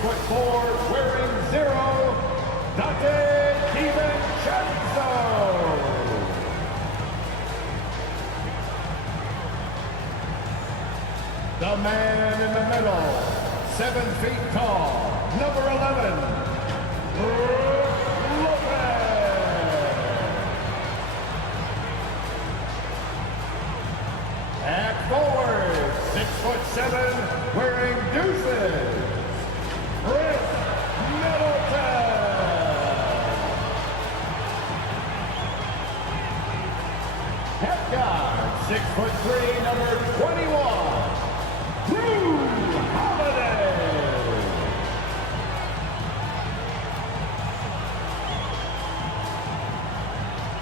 6'4", wearing 0, Dante DiVincenzo. The man in the middle, 7 feet tall, number 11, Lopez. At forward, 6'7", wearing deuces, Chris Middleton. At guard, 6'3", number 21, Drew Holiday.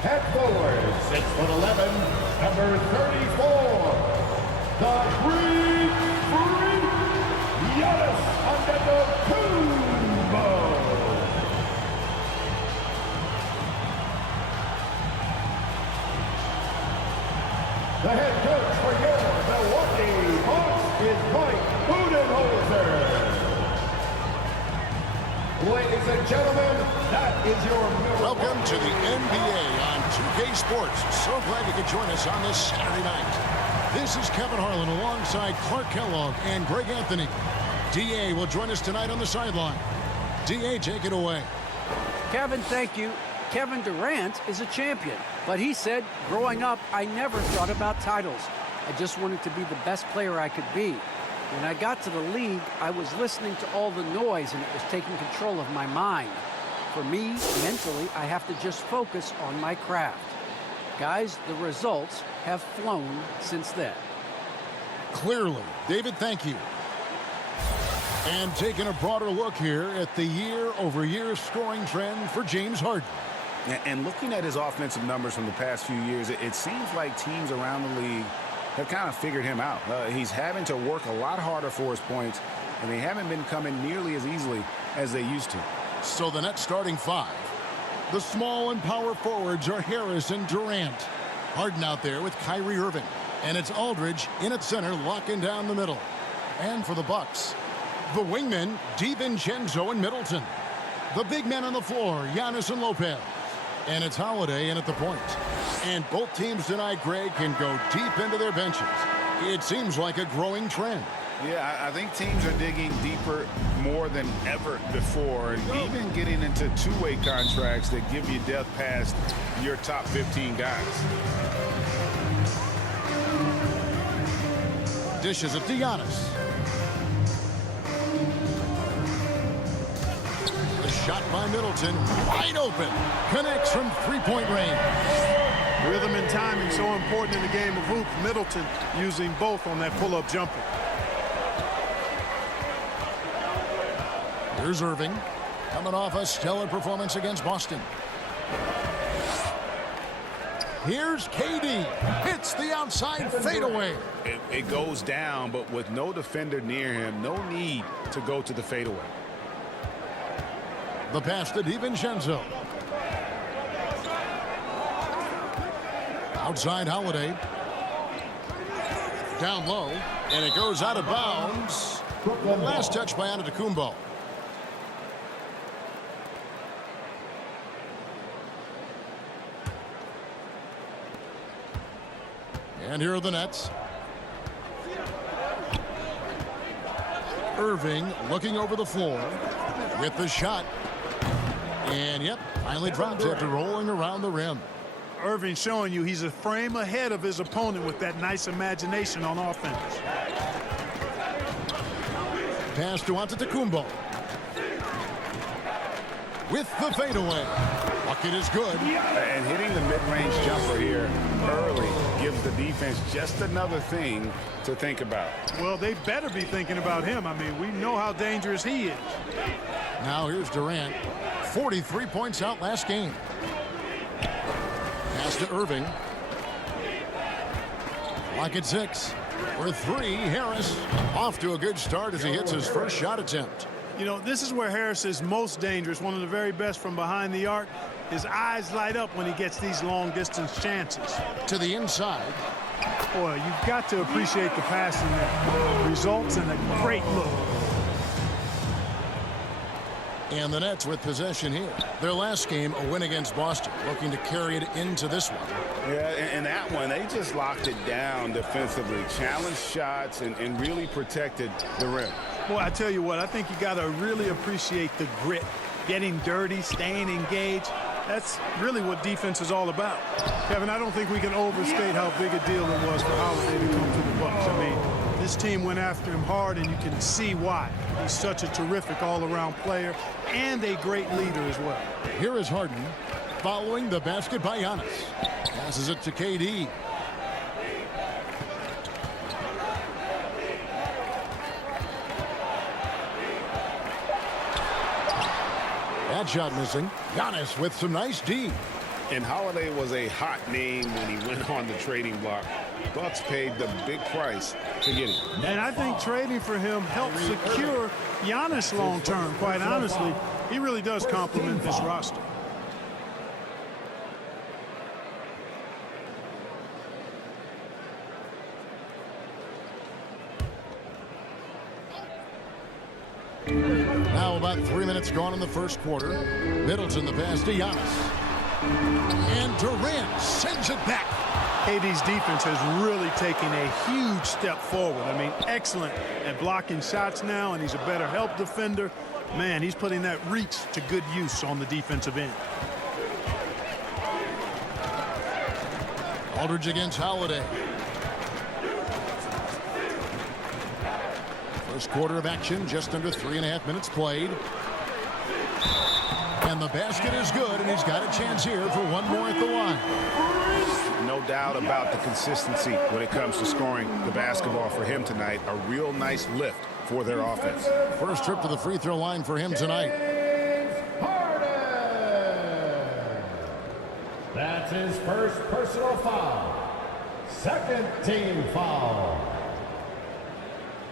At forward, 6'11", number 34, the Greek Freak, Giannis Antetokounmpo. The head coach for your Milwaukee Bucks is Mike Budenholzer. Ladies and gentlemen, that is your Milwaukee. Welcome to the NBA on 2K Sports. So glad you could join us on this Saturday night. This is Kevin Harlan alongside Clark Kellogg and Greg Anthony. D.A. will join us tonight on the sideline. D.A., take it away. Kevin, thank you. Kevin Durant is a champion, but he said, growing up, I never thought about titles. I just wanted to be the best player I could be. When I got to the league, I was listening to all the noise and it was taking control of my mind. For me, mentally, I have to just focus on my craft. Guys, the results have flown since then. Clearly. David, thank you. And taking a broader look here at the year-over-year scoring trend for James Harden. And looking at his offensive numbers from the past few years, it seems like teams around the league have kind of figured him out. He's having to work a lot harder for his points, and they haven't been coming nearly as easily as they used to. So the net starting five. The small and power forwards are Harris and Durant. Harden out there with Kyrie Irving. And it's Aldridge in at center, locking down the middle. And for the Bucks, the wingmen, DiVincenzo and Middleton. The big men on the floor, Giannis and Lopez. And it's Holiday in at the point. And both teams tonight, Greg, can go deep into their benches. It seems like a growing trend. Yeah, I think teams are digging deeper more than ever before, and even getting into two-way contracts that give you depth past your top 15 guys. Dishes it to Giannis. The shot by Middleton, wide open. Connects from three-point range. Rhythm and timing so important in the game of hoops. Middleton using both on that pull-up jumper. Here's Irving, coming off a stellar performance against Boston. Here's KD. Hits the outside fadeaway. It goes down, but with no defender near him, no need to go to the fadeaway. The pass to DiVincenzo. Outside Holiday. Down low, and it goes out of bounds. Last touch by Antetokounmpo. And here are the Nets. Irving looking over the floor with the shot. And, yep, finally drops after rolling around the rim. Irving showing you he's a frame ahead of his opponent with that nice imagination on offense. Pass to Antetokounmpo. With the fadeaway. Bucket is good. And hitting the mid-range jumper here early gives the defense just another thing to think about. Well, they better be thinking about him. I mean, we know how dangerous he is. Now here's Durant. 43 points out last game. Pass to Irving. Clock at 6. For 3, Harris. Off to a good start as he hits his first shot attempt. You know, this is where Harris is most dangerous, one of the very best from behind the arc. His eyes light up when he gets these long-distance chances. To the inside. Boy, you've got to appreciate the passing that results in a great look. And the Nets with possession here. Their last game, a win against Boston, looking to carry it into this one. Yeah, and that one, they just locked it down defensively, challenged shots, and really protected the rim. Well, I tell you what, I think you got to really appreciate the grit, getting dirty, staying engaged. That's really what defense is all about. Kevin, I don't think we can overstate how big a deal it was for Holiday to come to the Bucks. I mean, this team went after him hard, and you can see why. He's such a terrific all-around player and a great leader as well. Here is Harden following the basket by Giannis. Passes it to KD. That shot missing. Giannis with some nice D. And Holiday was a hot name when he went on the trading block. Bucks paid the big price to get him. And I think trading for him helped secure Giannis long term. Quite honestly, he really does complement this roster. Now about 3 minutes gone in the first quarter. Middleton the pass to Giannis. And Durant sends it back. KD's defense has really taken a huge step forward. I mean, excellent at blocking shots now, and he's a better help defender. Man, he's putting that reach to good use on the defensive end. Aldridge against Holiday. First quarter of action, just under 3.5 minutes played. And the basket is good, and he's got a chance here for one more at the line. No doubt about the consistency when it comes to scoring the basketball for him tonight. A real nice lift for their offense. First trip to the free throw line for him tonight. That's his first personal foul. Second team foul.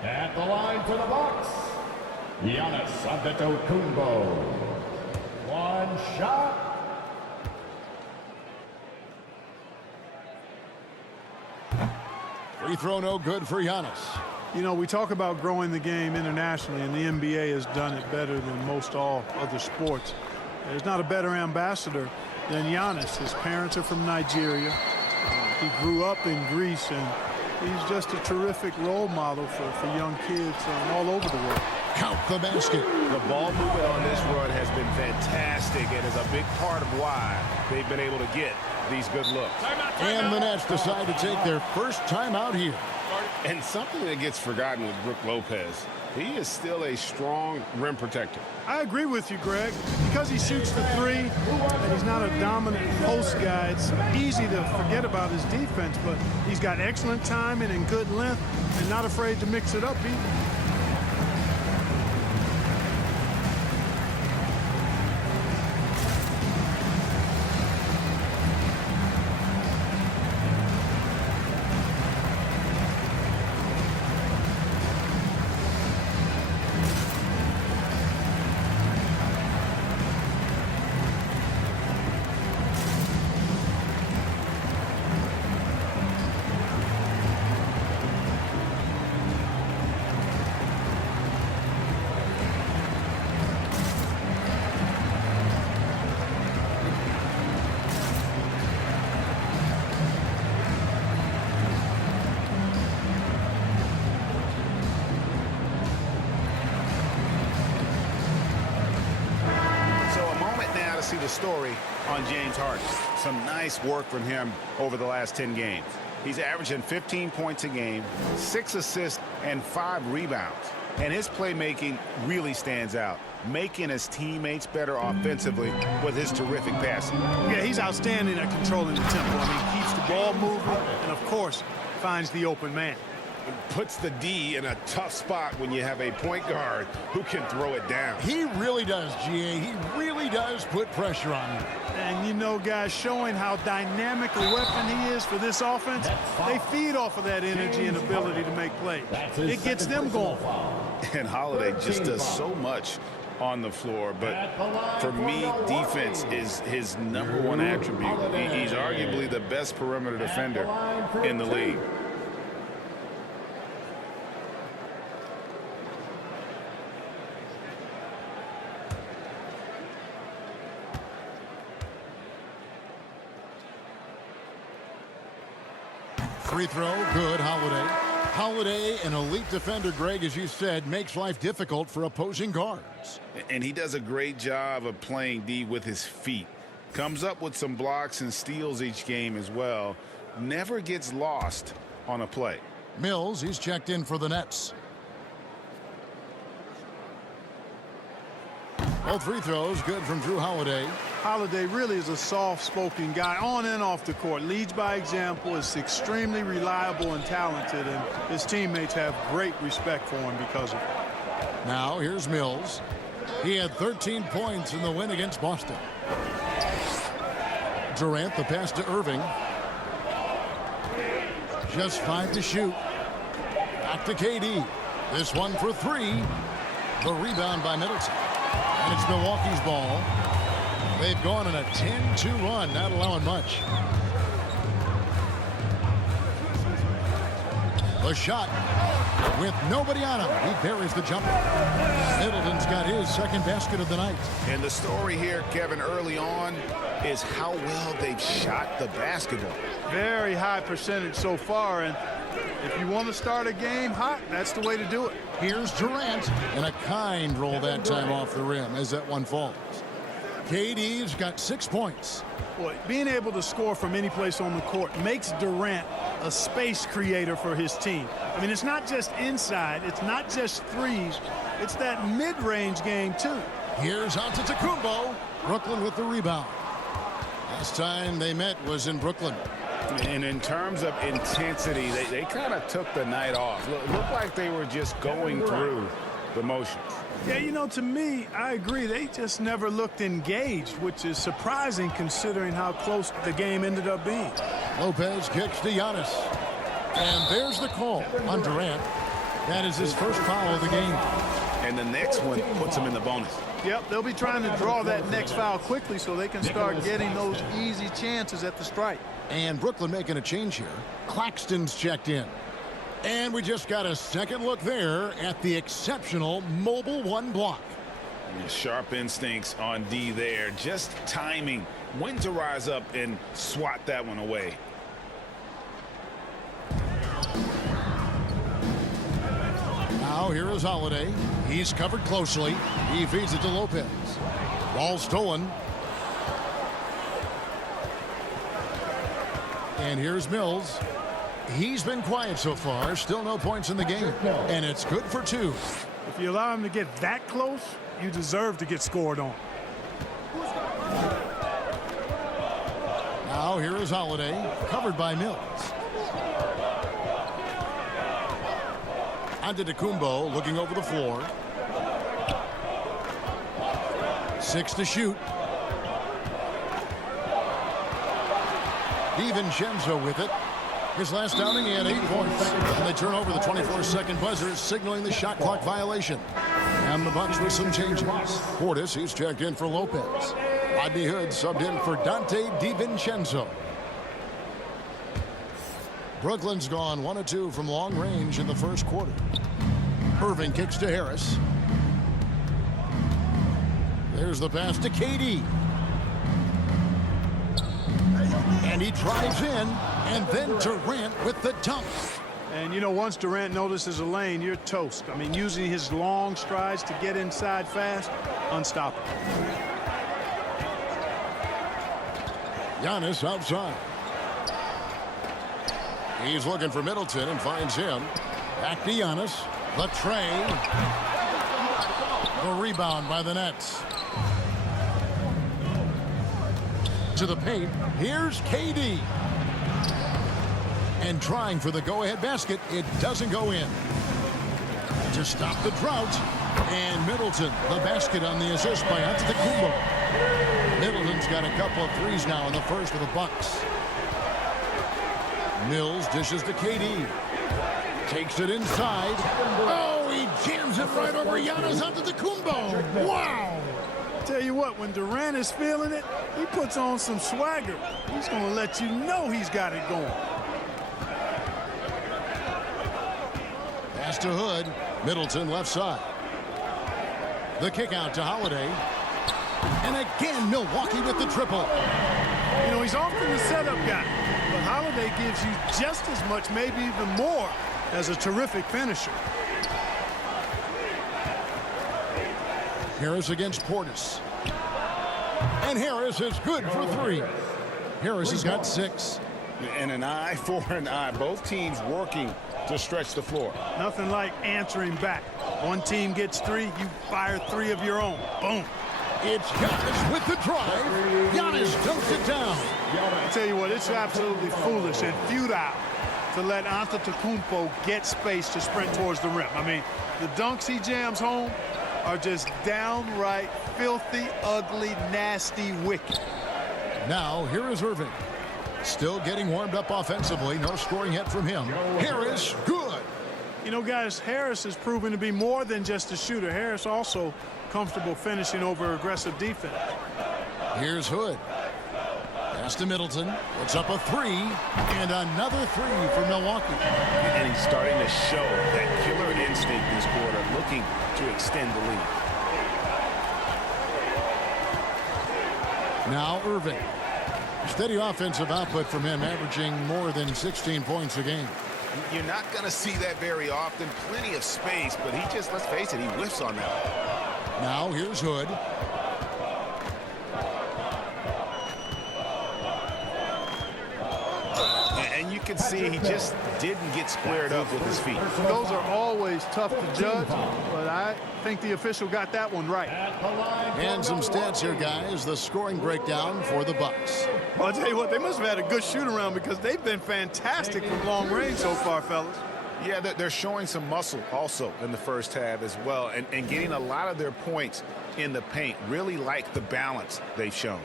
At the line for the Bucks, Giannis Antetokounmpo. One shot. Free throw no good for Giannis. You know, we talk about growing the game internationally, and the NBA has done it better than most all other sports. There's not a better ambassador than Giannis. His parents are from Nigeria. He grew up in Greece, and he's just a terrific role model for young kids all over the world. Count the basket. The ball movement on this run has been fantastic and is a big part of why they've been able to get these good looks. And the Nets decide to take their first timeout here. And something that gets forgotten with Brook Lopez, he is still a strong rim protector. I agree with you, Greg. Because he shoots the three and he's not a dominant post guy, it's easy to forget about his defense, but he's got excellent timing and good length and not afraid to mix it up either. See the story on James Harden. Some nice work from him over the last 10 games. He's averaging 15 points a game, 6 assists, and 5 rebounds. And his playmaking really stands out, making his teammates better offensively with his terrific passing. Yeah, he's outstanding at controlling the tempo. I mean, keeps the ball moving and, of course, finds the open man. Puts the D in a tough spot when you have a point guard who can throw it down. He really does, GA. He really does put pressure on him. And, you know, guys, showing how dynamic a weapon he is for this offense, they feed off of that energy and ability to make plays. It gets them going. And Holiday just does so much on the floor, but for me, defense is his #1 attribute. He's arguably the best perimeter defender in the league. free throw, good. Holiday. Holiday, an elite defender, Greg, as you said, makes life difficult for opposing guards. And he does a great job of playing D with his feet. Comes up with some blocks and steals each game as well. Never gets lost on a play. Mills, he's checked in for the Nets. Both free throws good from Drew Holiday. Holiday really is a soft-spoken guy on and off the court. Leads by example, is extremely reliable and talented, and his teammates have great respect for him because of it. Now here's Mills. He had 13 points in the win against Boston. Durant, the pass to Irving. Just 5 to shoot. Back to KD. This one for 3. The rebound by Middleton. And it's Milwaukee's ball. They've gone on a 10-2 run, not allowing much. The shot with nobody on him. He buries the jumper. Middleton's got his second basket of the night. And the story here, Kevin, early on is how well they've shot the basketball. Very high percentage so far, and if you want to start a game hot, that's the way to do it. Here's Durant, and a kind roll that time off the rim as that one falls. KD's got 6 points. Boy, being able to score from any place on the court makes Durant a space creator for his team. I mean, it's not just inside, it's not just threes, it's that mid-range game too. Here's Antetokounmpo. Brooklyn with the rebound. Last time they met was in Brooklyn. And in terms of intensity, they kind of took the night off. Looked like they were just going through the motions. Yeah, you know, to me, I agree. They just never looked engaged, which is surprising considering how close the game ended up being. Lopez kicks to Giannis. And there's the call on Durant. That is his first foul of the game. And the next one puts him in the bonus. Yep, they'll be trying to draw that next foul quickly so they can start getting those easy chances at the strike. And Brooklyn making a change here. Claxton's checked in. And we just got a second look there at the exceptional mobile one block. Sharp instincts on D there. Just timing when to rise up and swat that one away. Now here is Holiday. He's covered closely. He feeds it to Lopez. Ball stolen. And here's Mills. He's been quiet so far. Still no points in the game. And it's good for 2. If you allow him to get that close, you deserve to get scored on. Now here is Holiday. Covered by Mills. Antetokounmpo looking over the floor. 6 to shoot. DiVincenzo with it. His last outing, he had 8 points. And they turn over the 24-second buzzer, signaling the shot clock violation. And the Bucks with some changes. Portis, he's checked in for Lopez. Rodney Hood subbed in for Dante DiVincenzo. Brooklyn's gone 1 of 2 from long range in the first quarter. Irving kicks to Harris. There's the pass to KD. And he drives in, and then Durant with the dunk. And, you know, once Durant notices a lane, you're toast. I mean, using his long strides to get inside fast, unstoppable. Giannis outside. He's looking for Middleton and finds him. Back to Giannis. The tray. The rebound by the Nets. To the paint. Here's KD. And trying for the go-ahead basket. It doesn't go in. To stop the drought. And Middleton, the basket on the assist by Antetokounmpo. Middleton's got a couple of threes now in the first of the Bucks. Mills dishes to KD. Takes it inside. Oh, he jams it right over Giannis Antetokounmpo. Wow! Tell you what, when Durant is feeling it, he puts on some swagger. He's going to let you know he's got it going. Pass to Hood. Middleton left side. The kick out to Holiday. And again, Milwaukee with the triple. You know, he's often the setup guy, but Holiday gives you just as much, maybe even more, as a terrific finisher. Harris against Portis. And Harris is good for 3. Harris has got 6. And an eye for an eye. Both teams working to stretch the floor. Nothing like answering back. One team gets 3, you fire 3 of your own. Boom. It's Giannis with the drive. Giannis dunks it down. I tell you what, it's absolutely foolish and futile to let Antetokounmpo get space to sprint towards the rim. I mean, the dunks he jams home are just downright filthy, ugly, nasty, wicked. Now, here is Irving. Still getting warmed up offensively. No scoring yet from him. Harris, good. You know, guys, Harris has proven to be more than just a shooter. Harris also comfortable finishing over aggressive defense. Here's Hood. Pass to Middleton. Puts up a 3. And another 3 for Milwaukee. And he's starting to show that killer instinct this quarter, looking to extend the lead. Now Irving. Steady offensive output from him, averaging more than 16 points a game. You're not going to see that very often. Plenty of space, but he just, let's face it, he whiffs on that. Now here's Hood. And you can see he just didn't get squared up with his feet. Those are always tough to judge, but I think the official got that one right. And some stats here, guys. The scoring breakdown for the Bucks. Well, I'll tell you what, they must have had a good shoot-around because they've been fantastic from long range so far, fellas. Yeah, they're showing some muscle also in the first half as well, and getting a lot of their points in the paint. Really like the balance they've shown.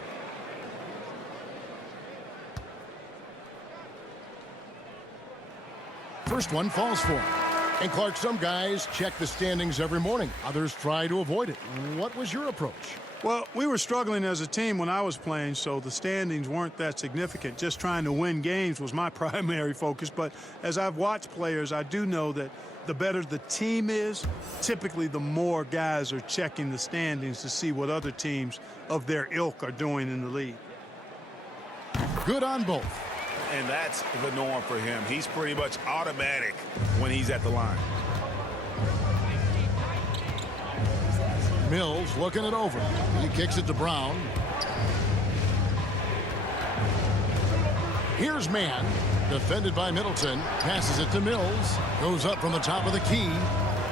First one falls for him. And Clark, some guys check the standings every morning. Others try to avoid it. What was your approach? Well, we were struggling as a team when I was playing, so the standings weren't that significant. Just trying to win games was my primary focus. But as I've watched players, I do know that the better the team is, typically the more guys are checking the standings to see what other teams of their ilk are doing in the league. Good on both. And that's the norm for him. He's pretty much automatic when he's at the line. Mills looking it over. He kicks it to Brown. Here's Man. Defended by Middleton. Passes it to Mills. Goes up from the top of the key.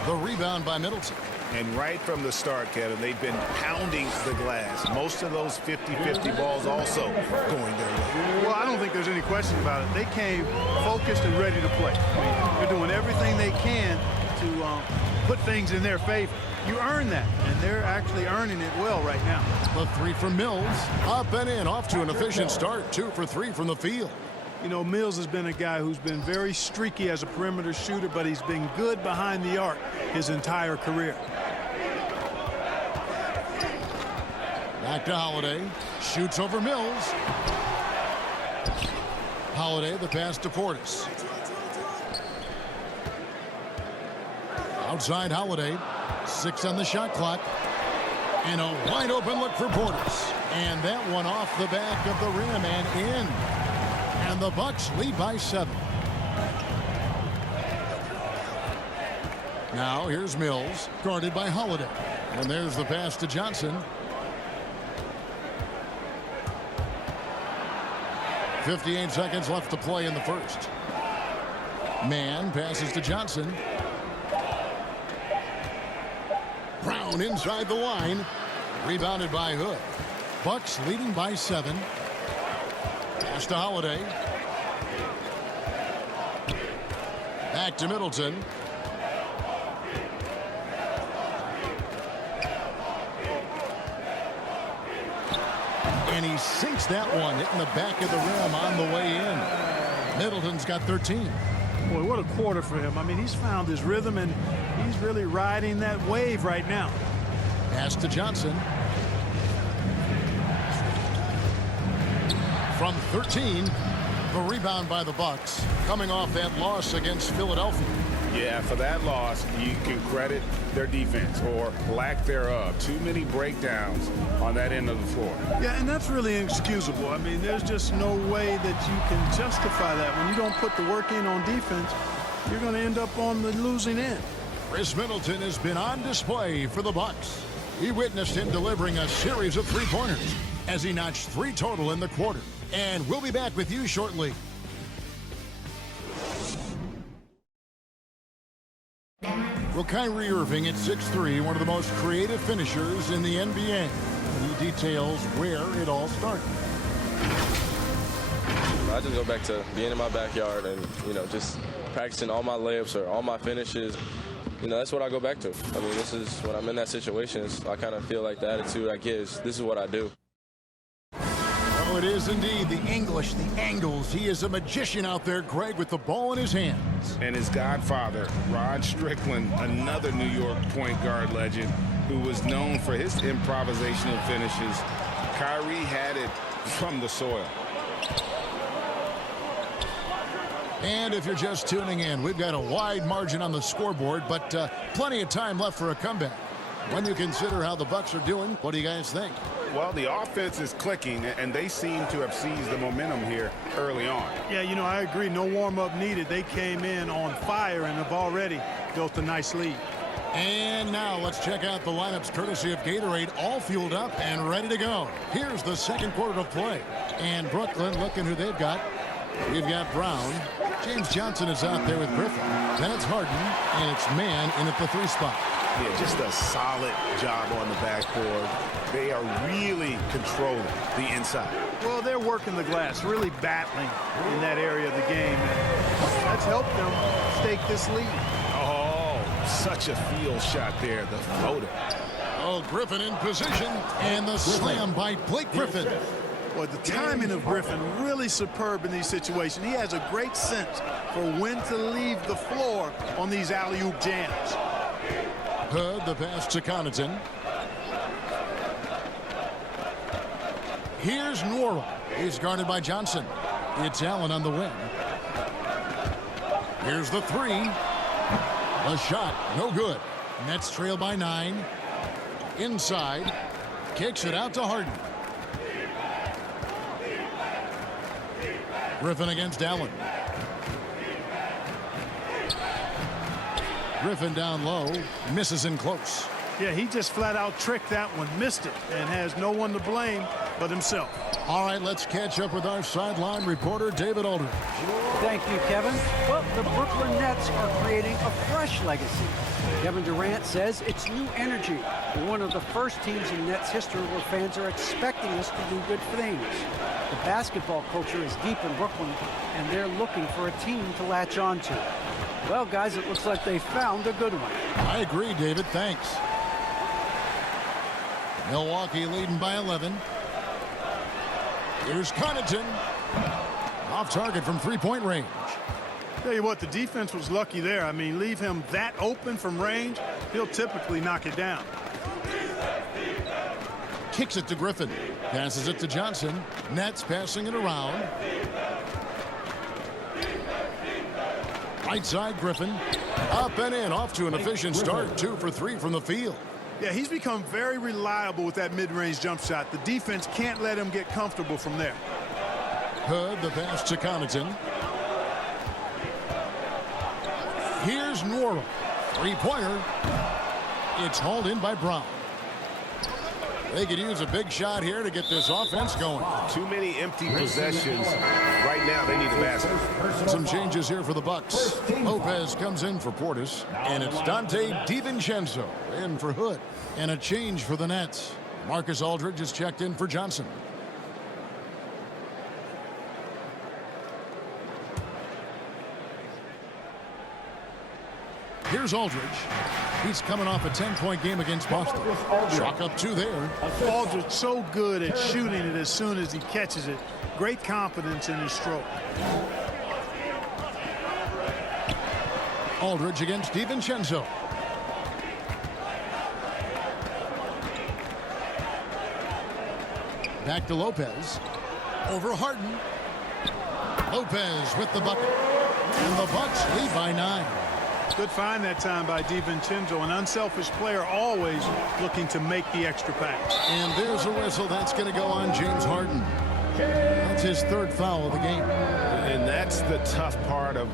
The rebound by Middleton. And right from the start, Kevin, they've been pounding the glass. Most of those 50-50 balls also going their way. Well, I don't think there's any question about it. They came focused and ready to play. I mean, they're doing everything they can to put things in their favor. You earn that, and they're actually earning it well right now. The 3 from Mills. Up and in. Off to an efficient start. 2 for 3 from the field. You know, Mills has been a guy who's been very streaky as a perimeter shooter, but he's been good behind the arc his entire career. Back to Holiday. Shoots over Mills. Holiday, the pass to Portis. Outside Holiday. 6 on the shot clock. And a wide open look for Portis. And that one off the back of the rim and in. And the Bucks lead by 7. Now here's Mills, guarded by Holiday. And there's the pass to Johnson. 58 seconds left to play in the first. Man passes to Johnson. Brown inside the line. Rebounded by Hood. Bucks leading by 7. Pass to Holiday. Back to Middleton. And he sinks that one, hitting the back of the rim on the way in. Middleton's got 13. Boy, what a quarter for him. I mean, he's found his rhythm, and he's really riding that wave right now. Pass to Johnson. From 13, the rebound by the Bucks, coming off that loss against Philadelphia. Yeah, for that loss, you can credit their defense or lack thereof. Too many breakdowns on that end of the floor. Yeah, and that's really inexcusable. I mean, there's just no way that you can justify that. When you don't put the work in on defense, you're going to end up on the losing end. Chris Middleton has been on display for the Bucks. He witnessed him delivering a series of three-pointers as he notched 3 total in the quarter. And we'll be back with you shortly. Well, Kyrie Irving at 6'3", one of the most creative finishers in the NBA. He details where it all started. I just go back to being in my backyard and, just practicing all my layups or all my finishes. That's what I go back to. I mean, this is when I'm in that situation, I kind of feel like the attitude I get is this is what I do. Oh, it is indeed the English, the angles. He is a magician out there, Greg, with the ball in his hands. And his godfather, Rod Strickland, another New York point guard legend who was known for his improvisational finishes. Kyrie had it from the soil. And if you're just tuning in, we've got a wide margin on the scoreboard, but plenty of time left for a comeback. When you consider how the Bucks are doing, what do you guys think? Well, the offense is clicking, and they seem to have seized the momentum here early on. Yeah, I agree. No warm-up needed. They came in on fire and have already built a nice lead. And now let's check out the lineups courtesy of Gatorade, all fueled up and ready to go. Here's the second quarter of play. And Brooklyn, looking who they've got. We've got Brown. James Johnson is out there with Griffin. Then it's Harden, and it's Man in at the 3 spot. Yeah, just a solid job on the backboard. They are really controlling the inside. Well, they're working the glass, really battling in that area of the game. And that's helped them stake this lead. Oh, such a field shot there, the floater. Oh, Griffin in position, and the slam by Blake Griffin. Well, the timing of Griffin really superb in these situations. He has a great sense for when to leave the floor on these alley-oop jams. Hood, the pass to Connaughton. Here's Norrell. He's guarded by Johnson. It's Allen on the wing. Here's the 3. The shot, no good. Nets trail by 9. Inside. Kicks it out to Harden. Griffin against Allen. Griffin down low, misses in close. Yeah, he just flat out tricked that one, missed it, and has no one to blame but himself. All right, let's catch up with our sideline reporter, David Aldridge. Thank you, Kevin. Well, the Brooklyn Nets are creating a fresh legacy. Kevin Durant says it's new energy. We're one of the first teams in Nets history where fans are expecting us to do good things. The basketball culture is deep in Brooklyn, and they're looking for a team to latch on to. Well, guys, it looks like they found a good one. I agree, David. Thanks. Milwaukee leading by 11. Here's Connaughton. Off target from 3-point range. Tell you what, the defense was lucky there. I mean, leave him that open from range, he'll typically knock it down. Kicks it to Griffin. Passes it to Johnson. Nets passing it around. Right side, Griffin. Up and in. Off to an efficient start. 2 for 3 from the field. Yeah, he's become very reliable with that mid-range jump shot. The defense can't let him get comfortable from there. Hood, the pass to Connaughton. Here's Norrell. 3-pointer. It's hauled in by Brown. They could use a big shot here to get this offense going. Too many empty possessions. Right now, they need a basket. Some changes here for the Bucks. Lopez comes in for Portis, and it's Dante DiVincenzo in for Hood. And a change for the Nets. Marcus Aldridge is checked in for Johnson. Here's Aldridge. He's coming off a 10-point game against Boston. Chalk up 2 there. Aldridge so good at shooting it as soon as he catches it. Great confidence in his stroke. Aldridge against DiVincenzo. Back to Lopez. Over Harden. Lopez with the bucket. And the Bucks lead by 9. Good find that time by DiVincenzo, an unselfish player, always looking to make the extra pass. And there's a whistle. That's going to go on James Harden. That's his third foul of the game. And that's the tough part of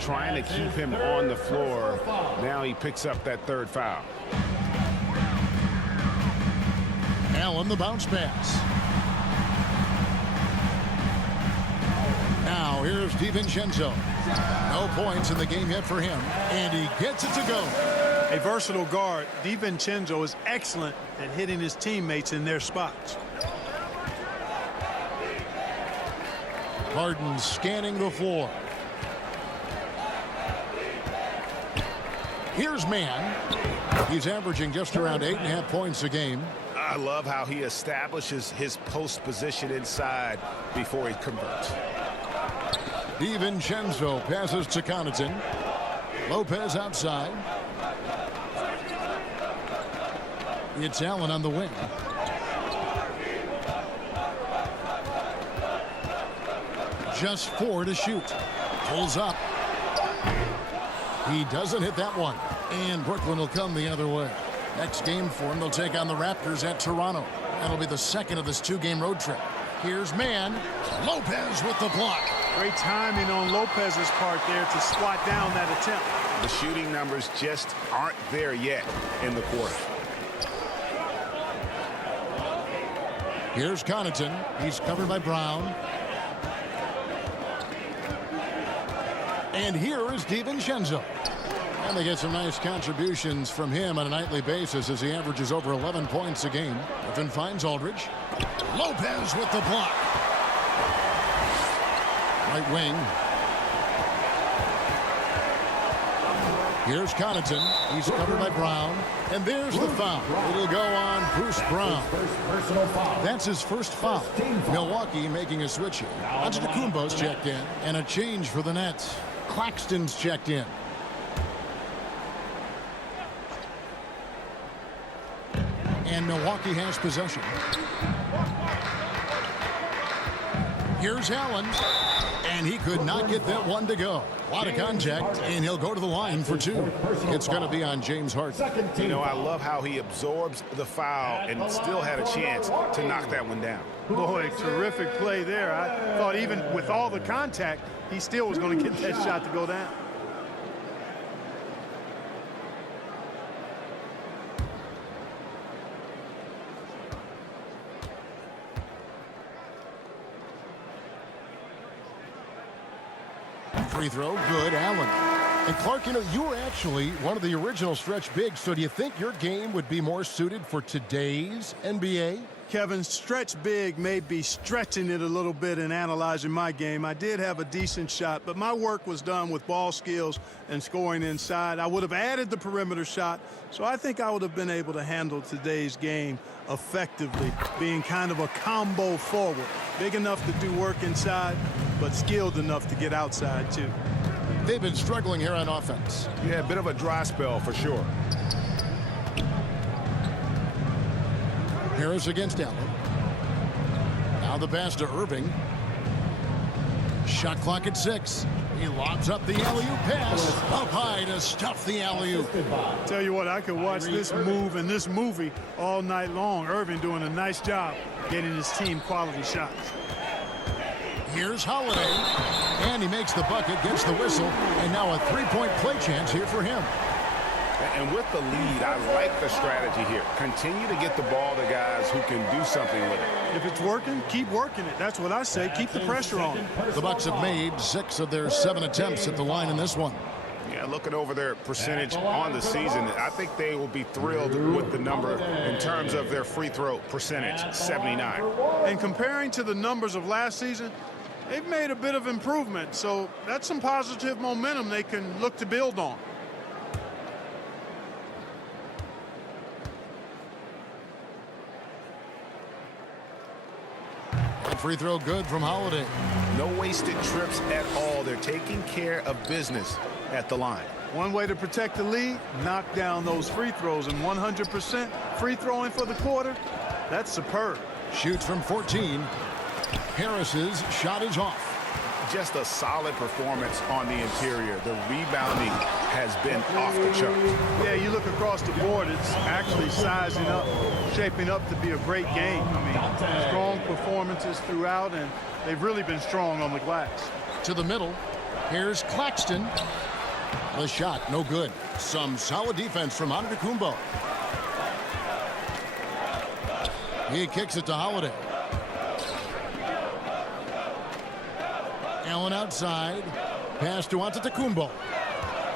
trying to keep him on the floor. Now he picks up that third foul. Allen, the bounce pass. Now here's DiVincenzo. No points in the game yet for him, and he gets it to go. A versatile guard, DiVincenzo is excellent at hitting his teammates in their spots. Harden scanning the floor. Here's Mann. He's averaging just around 8.5 points a game. I love how he establishes his post position inside before he converts. DiVincenzo passes to Connaughton. Lopez outside. It's Allen on the wing. Just 4 to shoot. Pulls up. He doesn't hit that one. And Brooklyn will come the other way. Next game for him, they'll take on the Raptors at Toronto. That'll be the second of this 2-game road trip. Here's Mann. Lopez with the block. Great timing on Lopez's part there to swat down that attempt. The shooting numbers just aren't there yet in the quarter. Here's Connaughton. He's covered by Brown. And here is DiVincenzo. And they get some nice contributions from him on a nightly basis as he averages over 11 points a game. Griffin finds Aldridge. Lopez with the block. Right wing. Here's Connaughton. He's covered by Brown. And there's the foul. It'll go on Bruce Brown. That's his first foul. Milwaukee making a switch here. Antetokounmpo's checked in. And a change for the Nets. Claxton's checked in. And Milwaukee has possession. Here's Allen. And he could not get that one to go. A lot of contact, and he'll go to the line for 2. It's going to be on James Harden. You know, I love how he absorbs the foul and still had a chance to knock that one down. Boy, terrific play there. I thought even with all the contact, he still was going to get that shot to go down. Free throw, good, Allen. And Clark, you know, you were actually one of the original stretch bigs, so do you think your game would be more suited for today's NBA? Kevin, stretch big may be stretching it a little bit in analyzing my game. I did have a decent shot, but my work was done with ball skills and scoring inside. I would have added the perimeter shot, so I think I would have been able to handle today's game effectively, being kind of a combo forward. Big enough to do work inside, but skilled enough to get outside, too. They've been struggling here on offense. Yeah, a bit of a dry spell for sure. Harris against Allen. Now the pass to Irving. Shot clock at 6. He lobs up the alley-oop pass. Up high to stuff the alley-oop. Tell you what, I could watch this move and this movie all night long. Irving doing a nice job getting his team quality shots. Here's Holiday. And he makes the bucket, gets the whistle, and now a 3-point play chance here for him. And with the lead, I like the strategy here. Continue to get the ball to guys who can do something with it. If it's working, keep working it. That's what I say. Keep the pressure on. The Bucks have made 6 of their 7 attempts at the line in this one. Yeah, looking over their percentage on the season, I think they will be thrilled with the number in terms of their free throw percentage, 79. And comparing to the numbers of last season, they've made a bit of improvement. So that's some positive momentum they can look to build on. Free throw good from Holiday. No wasted trips at all. They're taking care of business at the line. One way to protect the lead, knock down those free throws, and 100% free throwing for the quarter. That's superb. Shoots from 14. Harris's shot is off. just a solid performance on the interior. The rebounding has been off the charts. Yeah, you look across the board, it's actually sizing up, shaping up to be a great game. I mean, strong performances throughout, and they've really been strong on the glass. To the middle. Here's Claxton. The shot, no good. Some solid defense from Antetokounmpo. He kicks it to Holiday. Allen outside. Pass to Antetokounmpo.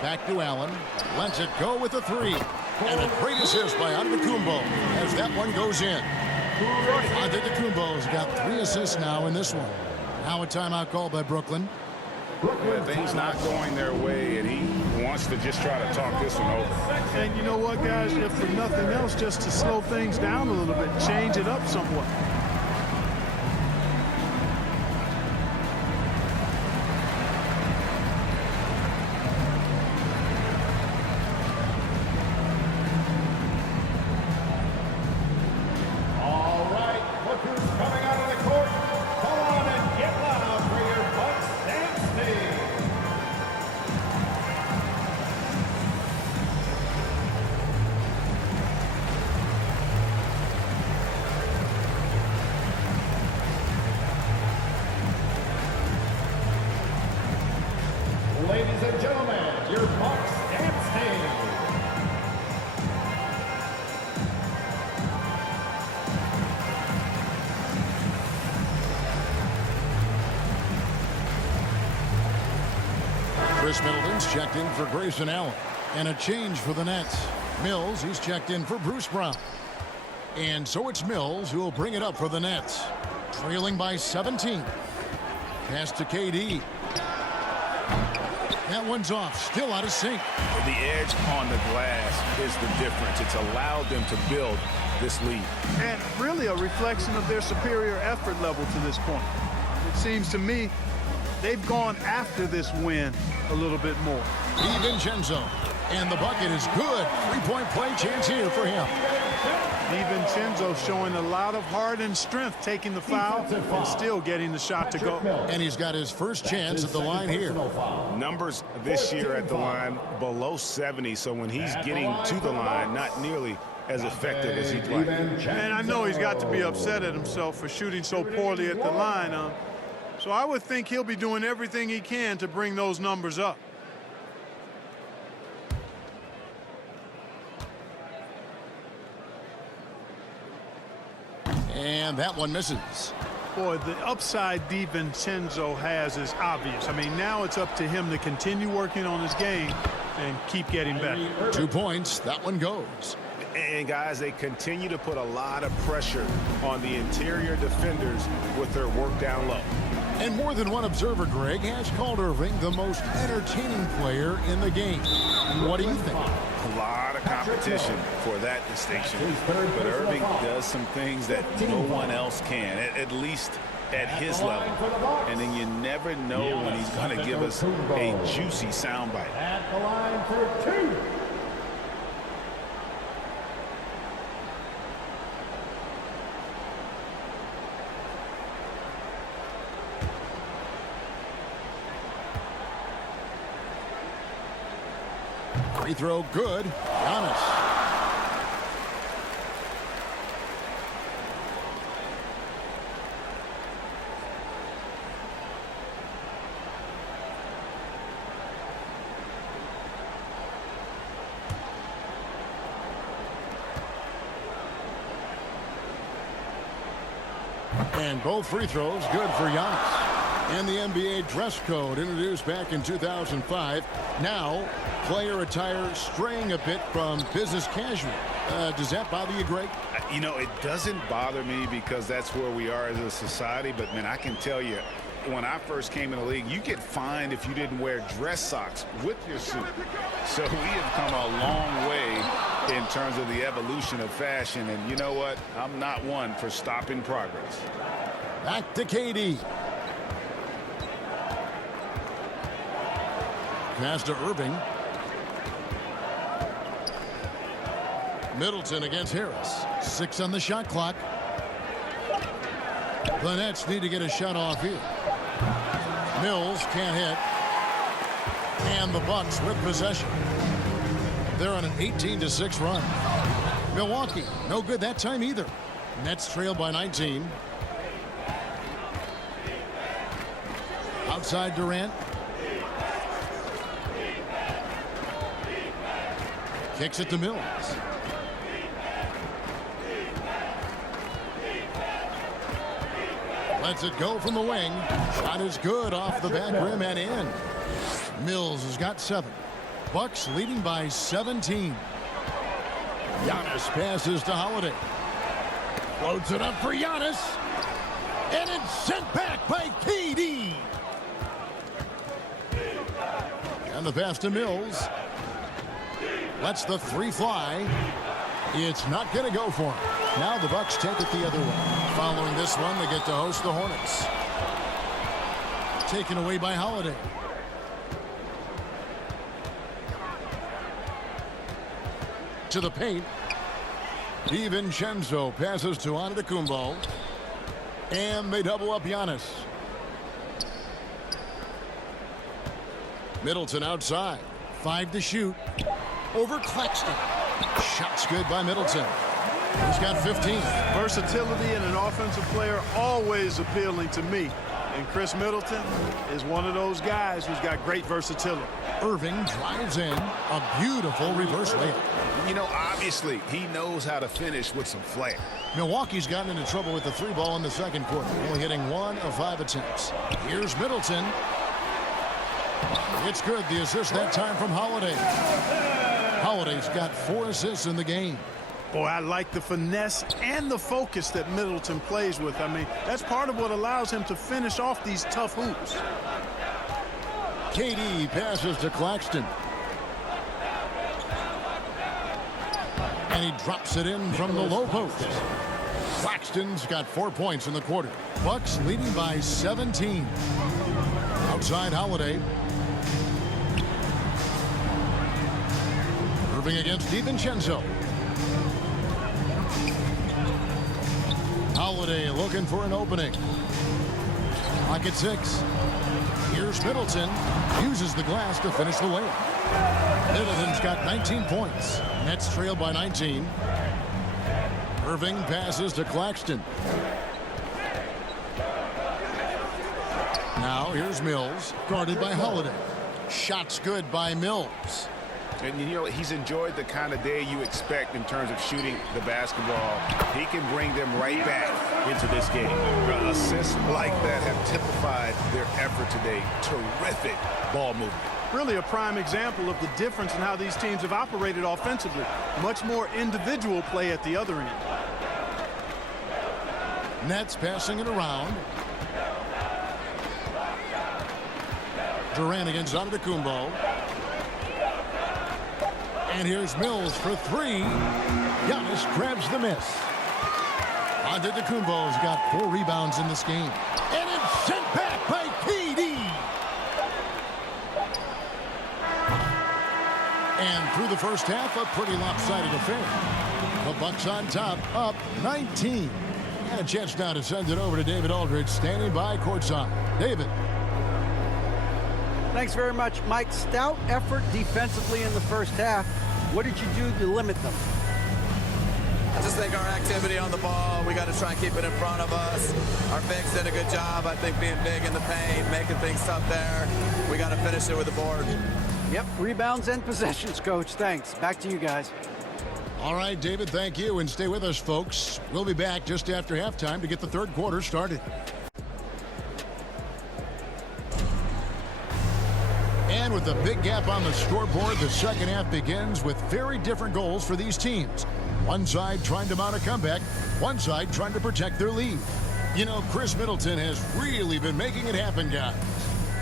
Back to Allen. Lets it go with a three. And a great assist by Antetokounmpo as that one goes in. Antetokounmpo's got 3 assists now in this one. Now a timeout called by Brooklyn. Yeah, things not going their way, and he wants to just try to talk this one over. And you know what, guys? If for nothing else, just to slow things down a little bit, change it up somewhat. All right, look who's coming out of the court. Come on and get loud for your Bucks dance team. Ladies and gentlemen, your Bucks dance team. Chris Middleton's checked in for Grayson Allen. And a change for the Nets. Mills, he's checked in for Bruce Brown. And so it's Mills who will bring it up for the Nets. Trailing by 17. Pass to KD. That one's off. Still out of sync. The edge on the glass is the difference. It's allowed them to build this lead. And really a reflection of their superior effort level to this point. It seems to me they've gone after this win a little bit more. DiVincenzo. And the bucket is good. 3-point play chance here for him. DiVincenzo showing a lot of heart and strength, taking the foul and still getting the shot to go. And he's got his first chance at the line here. Numbers this year at the line below 70, so when he's getting to the line, not nearly as effective as he'd like. And I know he's got to be upset at himself for shooting so poorly at the line. So I would think he'll be doing everything he can to bring those numbers up. And that one misses. Boy, the upside DiVincenzo has is obvious. I mean, now it's up to him to continue working on his game and keep getting better. 2 points. That one goes. And guys, they continue to put a lot of pressure on the interior defenders with their work down low. And more than one observer, Greg, has called Irving the most entertaining player in the game. What do you think? A lot of competition for that distinction. But Irving does some things that no one else can, at least at his level. And then you never know when he's going to give us a juicy soundbite. At the line for 2. Free throw good. Giannis. And both free throws good for Giannis. And the NBA dress code introduced back in 2005. Now, player attire straying a bit from business casual. Does that bother you, Greg? You know, it doesn't bother me because that's where we are as a society. But, man, I can tell you, when I first came in the league, you get fined if you didn't wear dress socks with your suit. So we have come a long way in terms of the evolution of fashion. And you know what? I'm not one for stopping progress. Back to KD. Pass to Irving. Middleton against Harris. 6 on the shot clock. The Nets need to get a shot off here. Mills can't hit. And the Bucks with possession. They're on an 18-6 run. Milwaukee, no good that time either. Nets trail by 19. Outside Durant. Kicks it to Mills. Lets it go from the wing. Shot is good off the back rim and in. Mills has got 7. Bucks leading by 17. Giannis passes to Holiday. Floats it up for Giannis. And it's sent back by KD. And the pass to Mills. Lets the 3 fly. It's not going to go for him. Now the Bucks take it the other way. Following this one, they get to host the Hornets. Taken away by Holiday. To the paint. DiVincenzo passes to Antetokounmpo. And they double up Giannis. Middleton outside. 5 to shoot. Over Claxton. Shots good by Middleton. He's got 15. Versatility in an offensive player always appealing to me. And Chris Middleton is one of those guys who's got great versatility. Irving drives in. A beautiful reverse layup. You know, obviously, he knows how to finish with some flair. Milwaukee's gotten into trouble with the 3 ball in the second quarter. Only hitting 1 of 5 attempts. Here's Middleton. It's good. The assist that time from Holiday. Holiday's got 4 assists in the game. Boy, I like the finesse and the focus that Middleton plays with. I mean, that's part of what allows him to finish off these tough hoops. KD passes to Claxton. And he drops it in from the low post. Claxton's got 4 points in the quarter. Bucks leading by 17. Outside Holiday. Irving against DiVincenzo. Holiday looking for an opening. Clock at 6. Here's Middleton. Uses the glass to finish the layup. Middleton's got 19 points. Nets trail by 19. Irving passes to Claxton. Now here's Mills, guarded by Holiday. Shots good by Mills. And, you know, he's enjoyed the kind of day you expect in terms of shooting the basketball. He can bring them right back into this game. The assists like that have typified their effort today. Terrific ball movement. Really a prime example of the difference in how these teams have operated offensively. Much more individual play at the other end. Nets passing it around. Durant against Antetokounmpo. And here's Mills for 3. Giannis grabs the miss. Antetokounmpo's got 4 rebounds in this game. And it's sent back by KD. And through the first half, a pretty lopsided affair. The Bucks on top, up 19. And a chance now to send it over to David Aldridge, standing by courtside. David. Thanks very much, Mike. Stout effort defensively in the first half. What did you do to limit them? I just think our activity on the ball, we got to try and keep it in front of us. Our bigs did a good job, I think, being big in the paint, making things tough there. We got to finish it with the board. Yep, rebounds and possessions, Coach. Thanks. Back to you guys. All right, David, thank you. And stay with us, folks. We'll be back just after halftime to get the third quarter started. And with a big gap on the scoreboard, the second half begins with very different goals for these teams. One side trying to mount a comeback, one side trying to protect their lead. You know, Chris Middleton has really been making it happen, guys.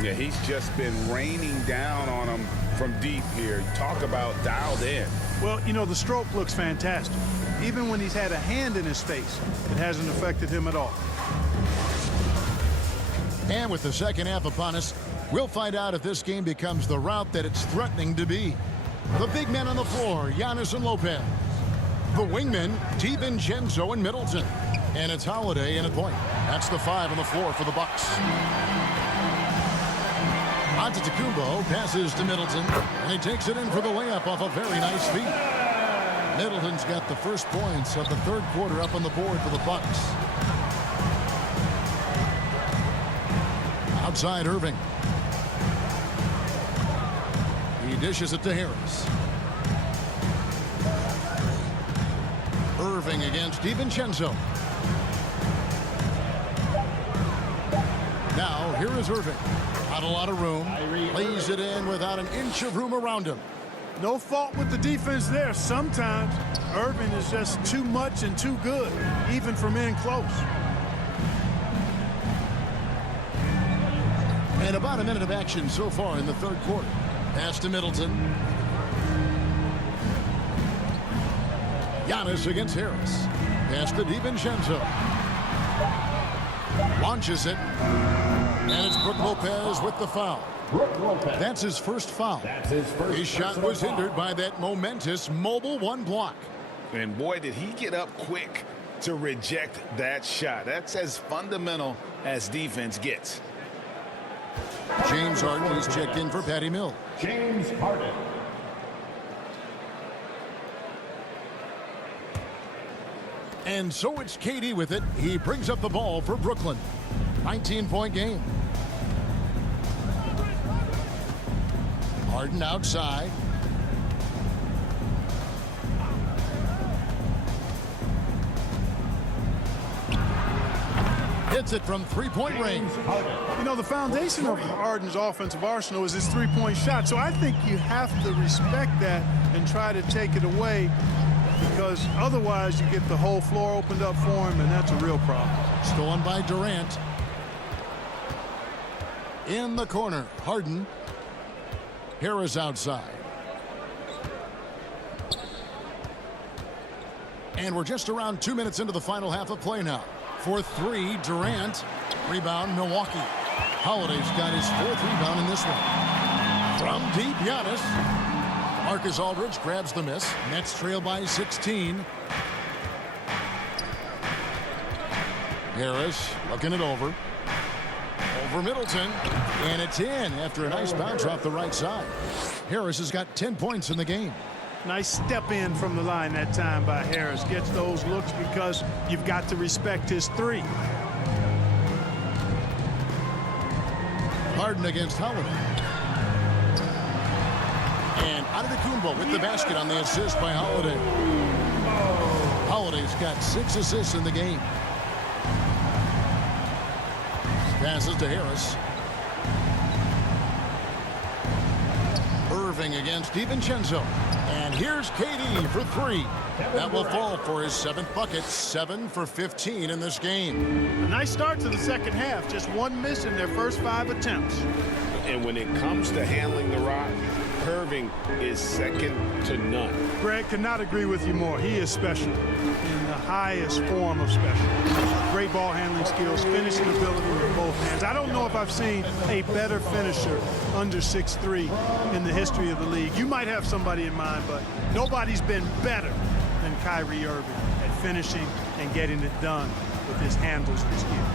Yeah, he's just been raining down on them from deep here. Talk about dialed in. Well, you know, the stroke looks fantastic. Even when he's had a hand in his face, it hasn't affected him at all. And with the second half upon us, we'll find out if this game becomes the route that it's threatening to be. The big men on the floor, Giannis and Lopez. The wingmen, DiVincenzo and Middleton. And it's Holiday in at point. That's the 5 on the floor for the Bucks. Antetokounmpo passes to Middleton, and he takes it in for the layup off a very nice feed. Middleton's got the first points of the third quarter up on the board for the Bucks. Outside Irving. He dishes it to Harris. Irving against DiVincenzo. Now, here is Irving. Not a lot of room. Lays it in without an inch of room around him. No fault with the defense there. Sometimes Irving is just too much and too good, even from in close. And about a minute of action so far in the third quarter. Pass to Middleton. Giannis against Harris. Pass to DiVincenzo. Launches it. And it's Brook Lopez with the foul. That's his first foul. His shot was hindered by that momentous mobile one block. And boy, did he get up quick to reject that shot. That's as fundamental as defense gets. James Harden is checked in for Patty Mills. James Harden. And so it's KD with it. He brings up the ball for Brooklyn. 19-point game. Harden outside. Hits it from three-point range. You know, the foundation of Harden's offensive arsenal is his three-point shot. So I think you have to respect that and try to take it away, because otherwise you get the whole floor opened up for him, and that's a real problem. Stolen by Durant. In the corner, Harden. Harris outside. And we're just around 2 minutes into the final half of play now. For three, Durant. Rebound, Milwaukee. Holiday's got his fourth rebound in this one. From deep, Giannis. Marcus Aldridge grabs the miss. Nets trail by 16. Harris looking it over. Over Middleton. And it's in after a nice bounce off the right side. Harris has got 10 points in the game. Nice step in from the line that time by Harris. Gets those looks because you've got to respect his three. Harden against Holiday. And Antetokounmpo with the basket on the assist by Holiday. Holiday's got 6 assists in the game. Passes to Harris. Irving against DiVincenzo. And here's KD for three. That will fall for his 7th bucket. 7 for 15 in this game. A nice start to the second half. Just one miss in their first 5 attempts. And when it comes to handling the rock, Irving is second to none. Greg, could not agree with you more. He is special in the highest form of special. Great ball handling skills, finishing ability with both hands. I don't know if I've seen a better finisher under 6'3" in the history of the league. You might have somebody in mind, but nobody's been better than Kyrie Irving at finishing and getting it done with his handles and skill.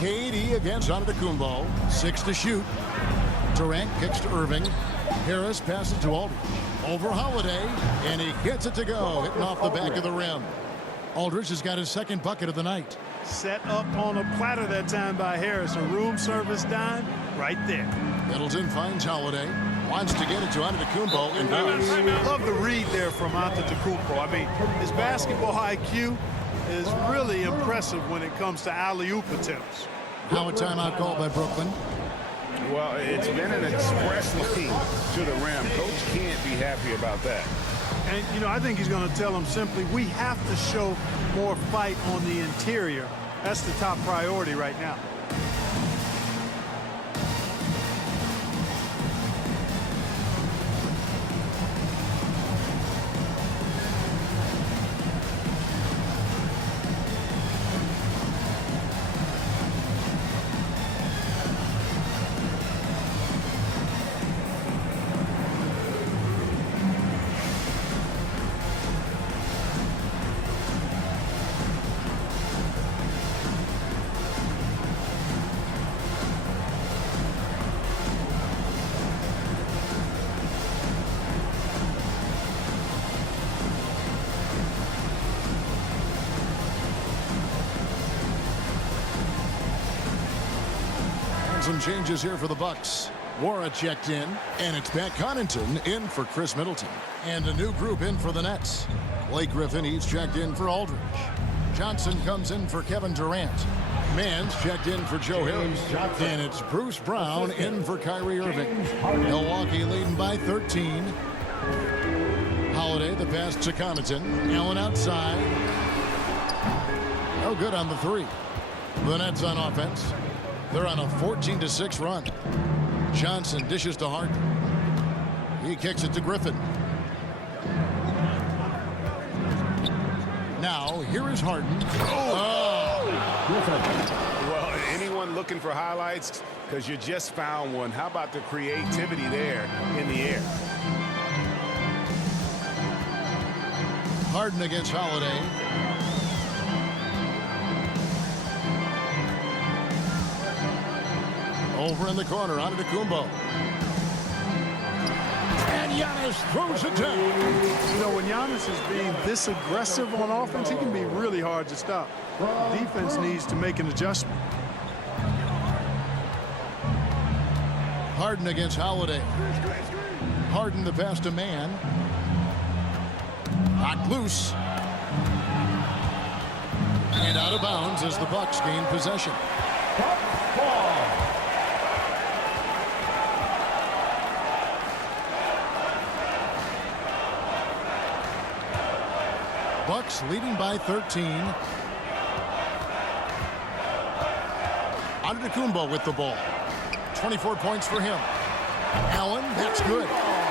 KD against Antetokounmpo. 6 to shoot. Durant kicks to Irving. Harris passes to Aldridge. Over Holiday, and he gets it to go, hitting off the back of the rim. Aldridge has got his 2nd bucket of the night. Set up on a platter that time by Harris. A room service dime right there. Middleton finds Holiday. Wants to get it to Antetokounmpo and bounce. Love the read there from Antetokounmpo. I mean, his basketball IQ is really impressive when it comes to alley-oop attempts. Now a timeout called by Brooklyn. Well, it's been an express lane to the rim. Coach can't be happy about that. And, you know, I think he's going to tell them simply, we have to show more fight on the interior. That's the top priority right now. some changes here for the Bucks. Wara checked in, and it's Pat Connaughton in for Chris Middleton. And a new group in for the Nets. Blake Griffin, he's checked in for Aldridge. Johnson comes in for Kevin Durant. Mann's checked in for Joe Harris. And it's Bruce Brown in for Kyrie Irving. Milwaukee leading by 13. Holiday, the pass to Connaughton. Allen outside. No good on the three. The Nets on offense. They're on a 14-6 run. Johnson dishes to Harden. He kicks it to Griffin. Now, here is Harden. Well, anyone looking for highlights? Because you just found one. How about the creativity there in the air? Harden against Holiday. Over in the corner, Antetokounmpo. And Giannis throws it down. You know, when Giannis is being this aggressive on offense, he can be really hard to stop. Defense needs to make an adjustment. Harden against Holiday. Harden the pass to Mann. Knocked loose. And out of bounds as the Bucks gain possession. Bucks leading by 13. Antetokounmpo with the ball. 24 points for him. Allen, that's good.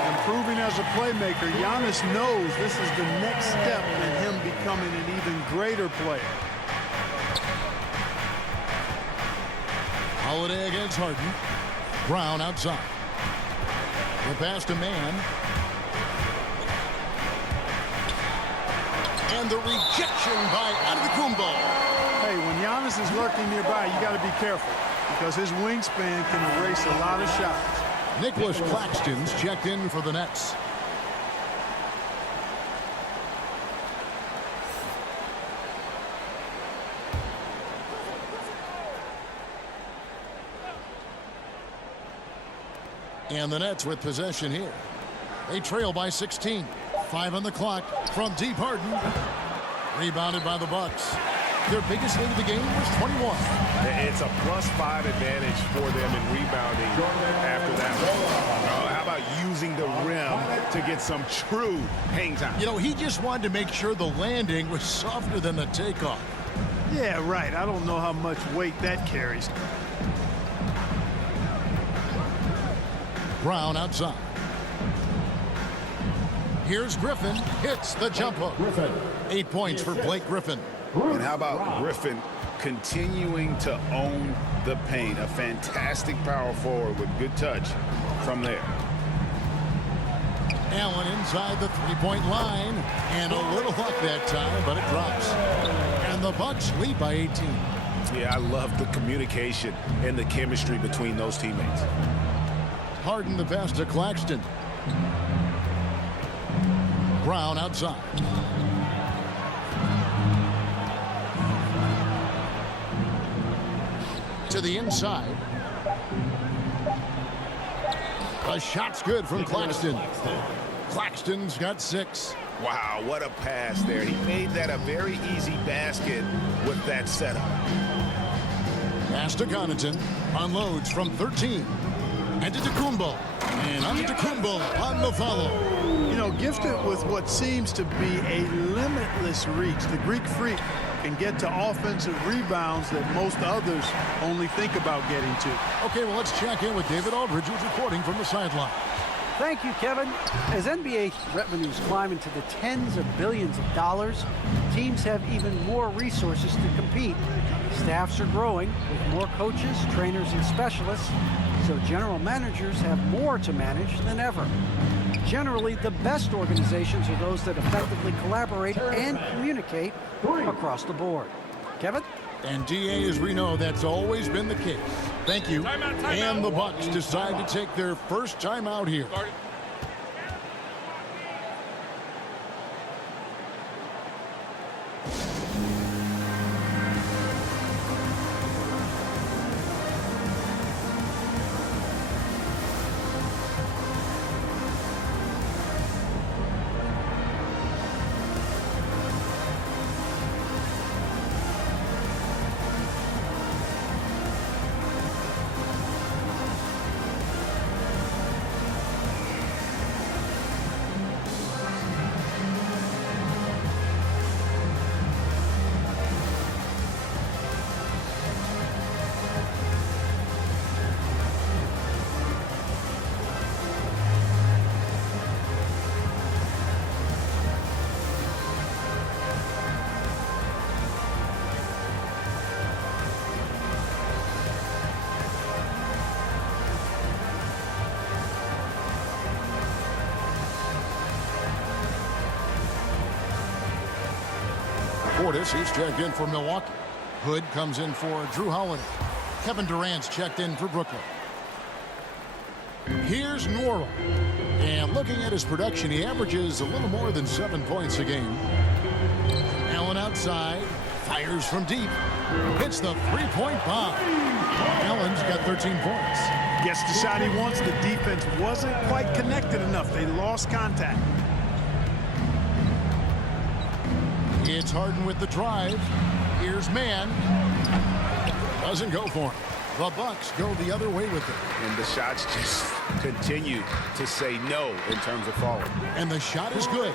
Improving as a playmaker, Giannis knows this is the next step in him becoming an even greater player. Holiday against Harden. Brown outside. The pass to Mann. And the rejection by Antetokounmpo. Hey, when Giannis is lurking nearby, you got to be careful because his wingspan can erase a lot of shots. Nicholas Claxton's checked in for the Nets. And the Nets with possession here. They trail by 16. 5 on the clock from deep. Harden. Rebounded by the Bucks. Their biggest lead of the game was 21. It's a +5 advantage for them in rebounding after that. How about using the rim to get some true hang time? You know, he just wanted to make sure the landing was softer than the takeoff. Yeah, right. I don't know how much weight that carries. Brown outside. Here's Griffin. Hits the jumper. 8 points for Blake Griffin. And how about Griffin continuing to own the paint? A fantastic power forward with good touch from there. Allen inside the three-point line. And a little luck that time, but it drops. And the Bucks lead by 18. Yeah, I love the communication and the chemistry between those teammates. Harden the pass to Claxton. Brown outside. To the inside. A shot's good from Claxton. Claxton's got 6. Wow, what a pass there. He made that a very easy basket with that setup. Pass to Connaughton. Unloads from 13. Antetokounmpo. And Antetokounmpo on the follow. You know, gifted with what seems to be a limitless reach, the Greek Freak can get to offensive rebounds that most others only think about getting to. Okay, well, let's check in with David Aldridge, who's reporting from the sideline. Thank you, Kevin. As NBA revenues climb into the tens of billions of dollars, teams have even more resources to compete. Staffs are growing with more coaches, trainers, and specialists, so general managers have more to manage than ever. Generally, the best organizations are those that effectively collaborate and communicate across the board. Kevin? And DA, as we know, that's always been the case. Thank you. And the Bucks decide to take their first time out here. Portis, he's checked in for Milwaukee. Hood comes in for Drew Holiday. Kevin Durant's checked in for Brooklyn. Here's Norrell. And looking at his production, he averages a little more than 7 points a game. Allen outside, fires from deep. Hits the three-point bomb. Allen's got 13 points. Gets the shot he wants. The defense wasn't quite connected enough. They lost contact. It's Harden with the drive. Here's Mann. Doesn't go for him. The Bucks go the other way with it. And the shots just continue to say no in terms of falling. And the shot is good.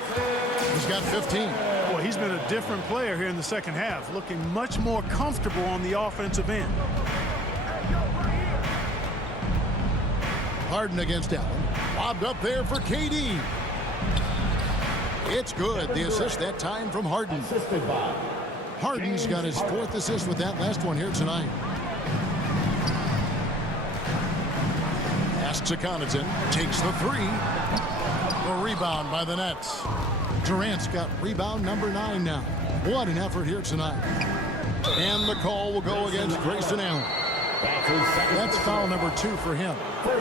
He's got 15. Well, he's been a different player here in the second half, looking much more comfortable on the offensive end. Harden against Allen. Lobbed up there for KD. It's good. The assist that time from Harden. Harden's got his 4th assist with that last one here tonight. Pass to Connaughton. Takes the 3. The rebound by the Nets. Durant's got rebound number 9 now. What an effort here tonight. And the call will go against Grayson Allen. That's foul number 2 for him.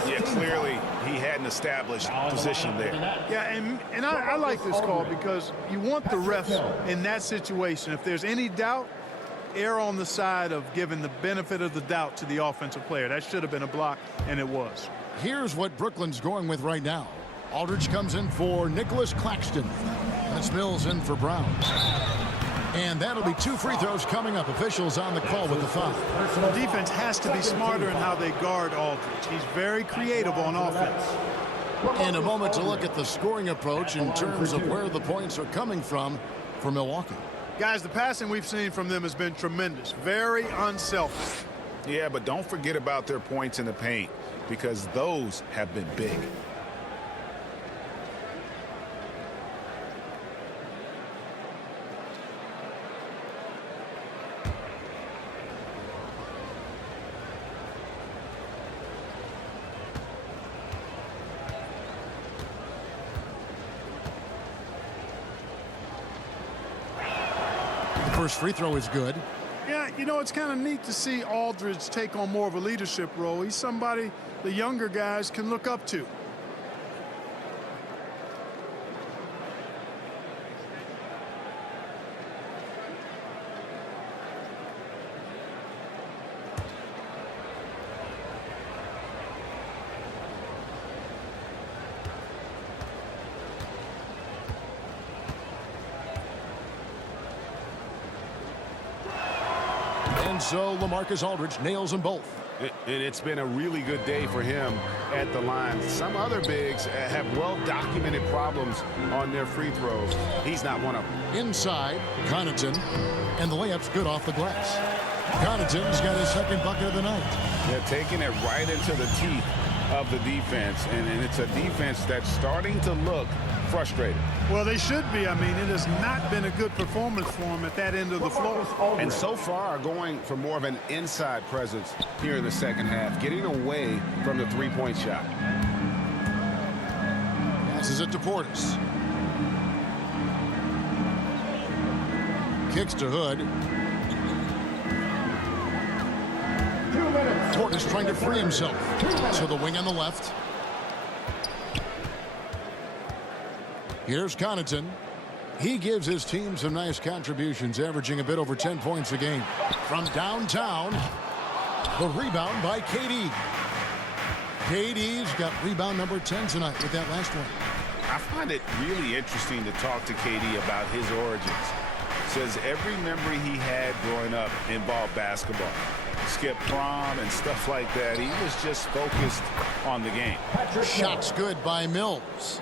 Yeah, clearly he had an established position there. Yeah, and I like this call because you want the refs in that situation. If there's any doubt, err on the side of giving the benefit of the doubt to the offensive player. That should have been a block, and it was. Here's what Brooklyn's going with right now. Aldridge comes in for Nicholas Claxton. That's Mills in for Brown. And that'll be 2 free throws coming up. Officials on the call with the foul. The defense has to be smarter in how they guard Aldridge. He's very creative on offense. In a moment to look at the scoring approach in terms of where the points are coming from for Milwaukee. Guys, the passing we've seen from them has been tremendous. Very unselfish. Yeah, but don't forget about their points in the paint because those have been big. First free throw is good. Yeah, you know, it's kind of neat to see Aldridge take on more of a leadership role. He's somebody the younger guys can look up to. And so LaMarcus Aldridge nails them both. It's been a really good day for him at the line. Some other bigs have well-documented problems on their free throws. He's not one of them. Inside, Connaughton. And the layup's good off the glass. Connaughton's got his 2nd bucket of the night. They're taking it right into the teeth of the defense. And it's a defense that's starting to look frustrated. Well, they should be. I mean, it has not been a good performance for them at that end of the floor. And so far, going for more of an inside presence here in the second half, getting away from the three-point shot. Passes it to Portis. Kicks to Hood. Portis trying to free himself. To the wing on the left. Here's Connaughton. He gives his team some nice contributions, averaging a bit over 10 points a game. From downtown, the rebound by KD. KD's got rebound number 10 tonight with that last one. I find it really interesting to talk to KD about his origins. Says every memory he had growing up involved basketball. Skipped prom and stuff like that. He was just focused on the game. Shots good by Mills.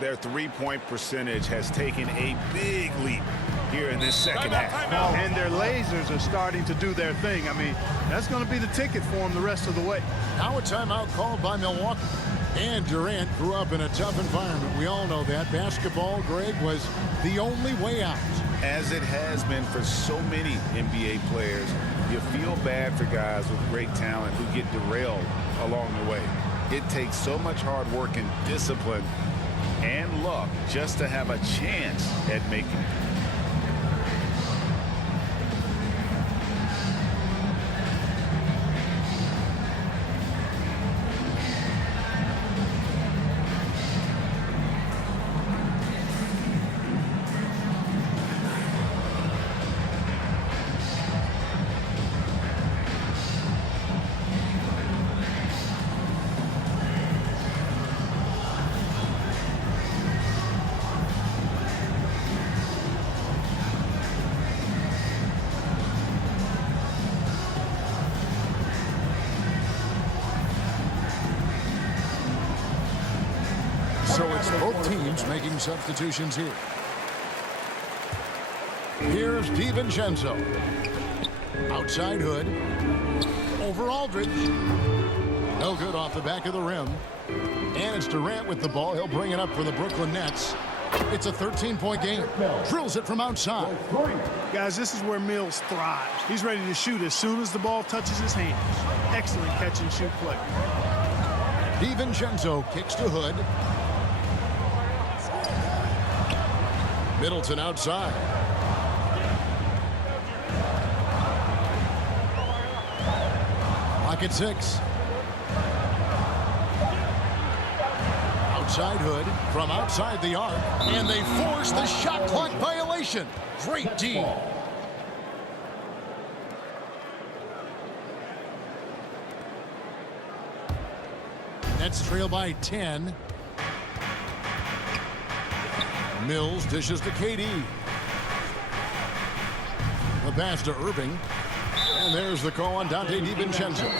Their three-point percentage has taken a big leap here in this second half. And their lasers are starting to do their thing. I mean, that's going to be the ticket for them the rest of the way. Now a timeout called by Milwaukee. And Durant grew up in a tough environment. We all know that. Basketball, Greg, was the only way out. As it has been for so many NBA players, you feel bad for guys with great talent who get derailed along the way. It takes so much hard work and discipline and luck just to have a chance at making it. So it's both teams making substitutions here. Here's DiVincenzo. Outside Hood. Over Aldridge. No good off the back of the rim. And it's Durant with the ball. He'll bring it up for the Brooklyn Nets. It's a 13-point game. Drills it from outside. Guys, this is where Mills thrives. He's ready to shoot as soon as the ball touches his hands. Excellent catch-and-shoot play. DiVincenzo kicks to Hood. Middleton outside. Clock at 6. Outside Hood from outside the arc, and they force the shot clock violation. Great D. Nets trail by 10. Mills dishes to KD. The pass to Irving. And there's the call on Dante DiVincenzo.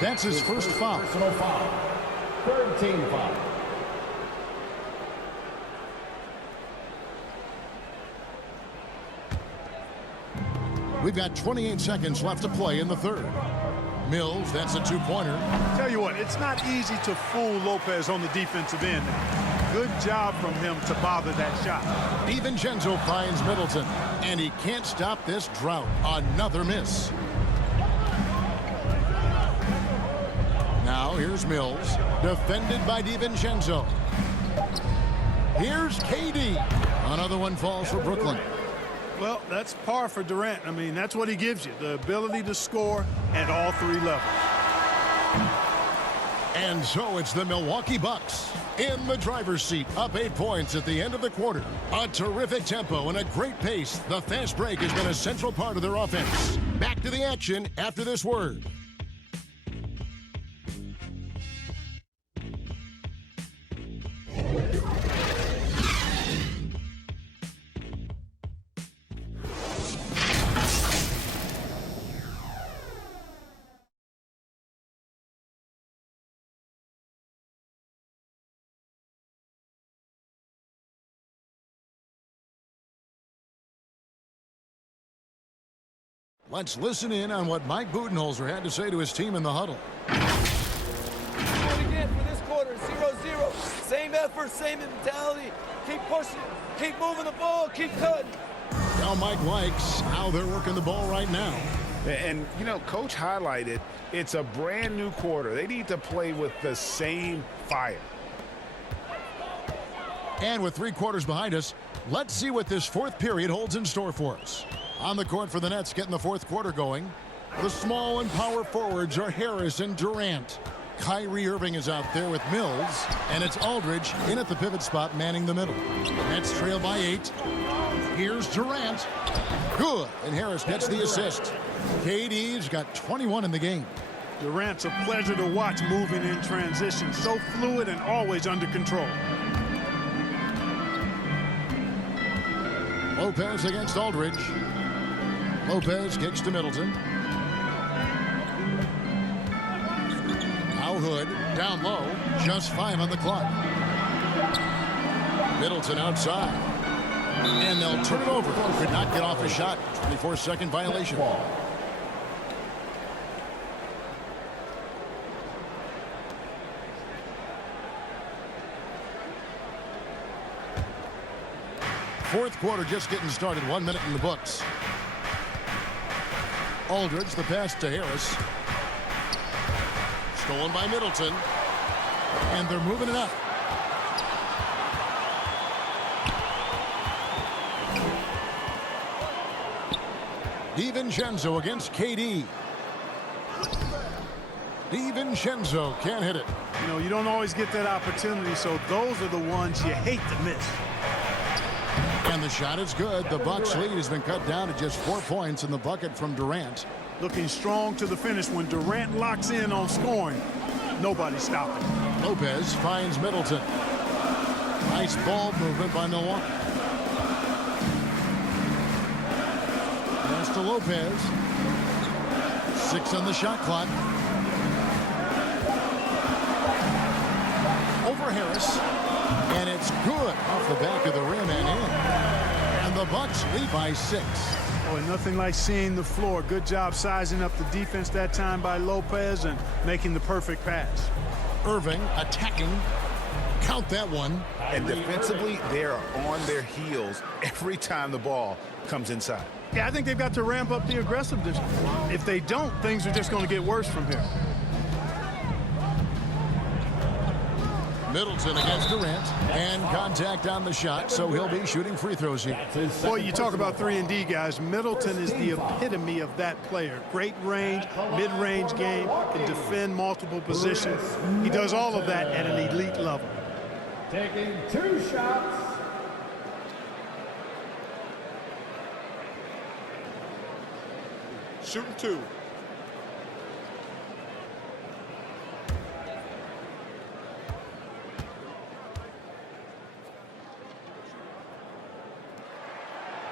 That's his first foul. Personal foul. 13 foul. We've got 28 seconds left to play in the third. Mills, that's a two-pointer. Tell you what, it's not easy to fool Lopez on the defensive end. Good job from him to bother that shot. DiVincenzo finds Middleton, and he can't stop this drought. Another miss. Now here's Mills, defended by DiVincenzo. Here's KD. Another one falls for Brooklyn. Well, that's par for Durant. I mean, that's what he gives you, the ability to score at all three levels. And so it's the Milwaukee Bucks in the driver's seat, up 8 points at the end of the quarter. A terrific tempo and a great pace. The fast break has been a central part of their offense. Back to the action after this word. Let's listen in on what Mike Budenholzer had to say to his team in the huddle. Do it again for this quarter, 0-0. Same effort, same mentality. Keep pushing, keep moving the ball, keep cutting. Now Mike likes how they're working the ball right now. And, you know, Coach highlighted it's a brand new quarter. They need to play with the same fire. And with 3 quarters behind us, let's see what this fourth period holds in store for us. On the court for the Nets, getting the fourth quarter going. The small and power forwards are Harris and Durant. Kyrie Irving is out there with Mills, and it's Aldridge in at the pivot spot, manning the middle. Nets trail by 8. Here's Durant. Good, and Harris gets the assist. KD's got 21 in the game. Durant's a pleasure to watch moving in transition. So fluid and always under control. Lopez against Aldridge. Lopez kicks to Middleton. Now Hood down low. Just 5 on the clock. Middleton outside. And they'll turn it over. Could not get off a shot. 24-second violation. Fourth quarter just getting started. 1 minute in the books. Aldridge, the pass to Harris. Stolen by Middleton. And they're moving it up. DiVincenzo against KD. DiVincenzo can't hit it. You know, you don't always get that opportunity, so those are the ones you hate to miss. And the shot is good. The Bucks lead has been cut down to just 4 points in the bucket from Durant. Looking strong to the finish. When Durant locks in on scoring, nobody's stopping. Lopez finds Middleton. Nice ball movement by Milwaukee. Pass to Lopez. 6 on the shot clock. Over for Harris. And it's good off the back of the rim and in. And the Bucks lead by 6. Boy, nothing like seeing the floor. Good job sizing up the defense that time by Lopez and making the perfect pass. Irving attacking. Count that one. And defensively, they are on their heels every time the ball comes inside. Yeah, I think they've got to ramp up the aggressiveness. If they don't, things are just going to get worse from here. Middleton against Durant, and contact on the shot, so he'll be shooting free throws here. Boy, you talk about 3-and-D guys. Middleton is the epitome of that player. Great range, mid-range game, can defend multiple positions. He does all of that at an elite level. Taking 2 shots. Shooting 2.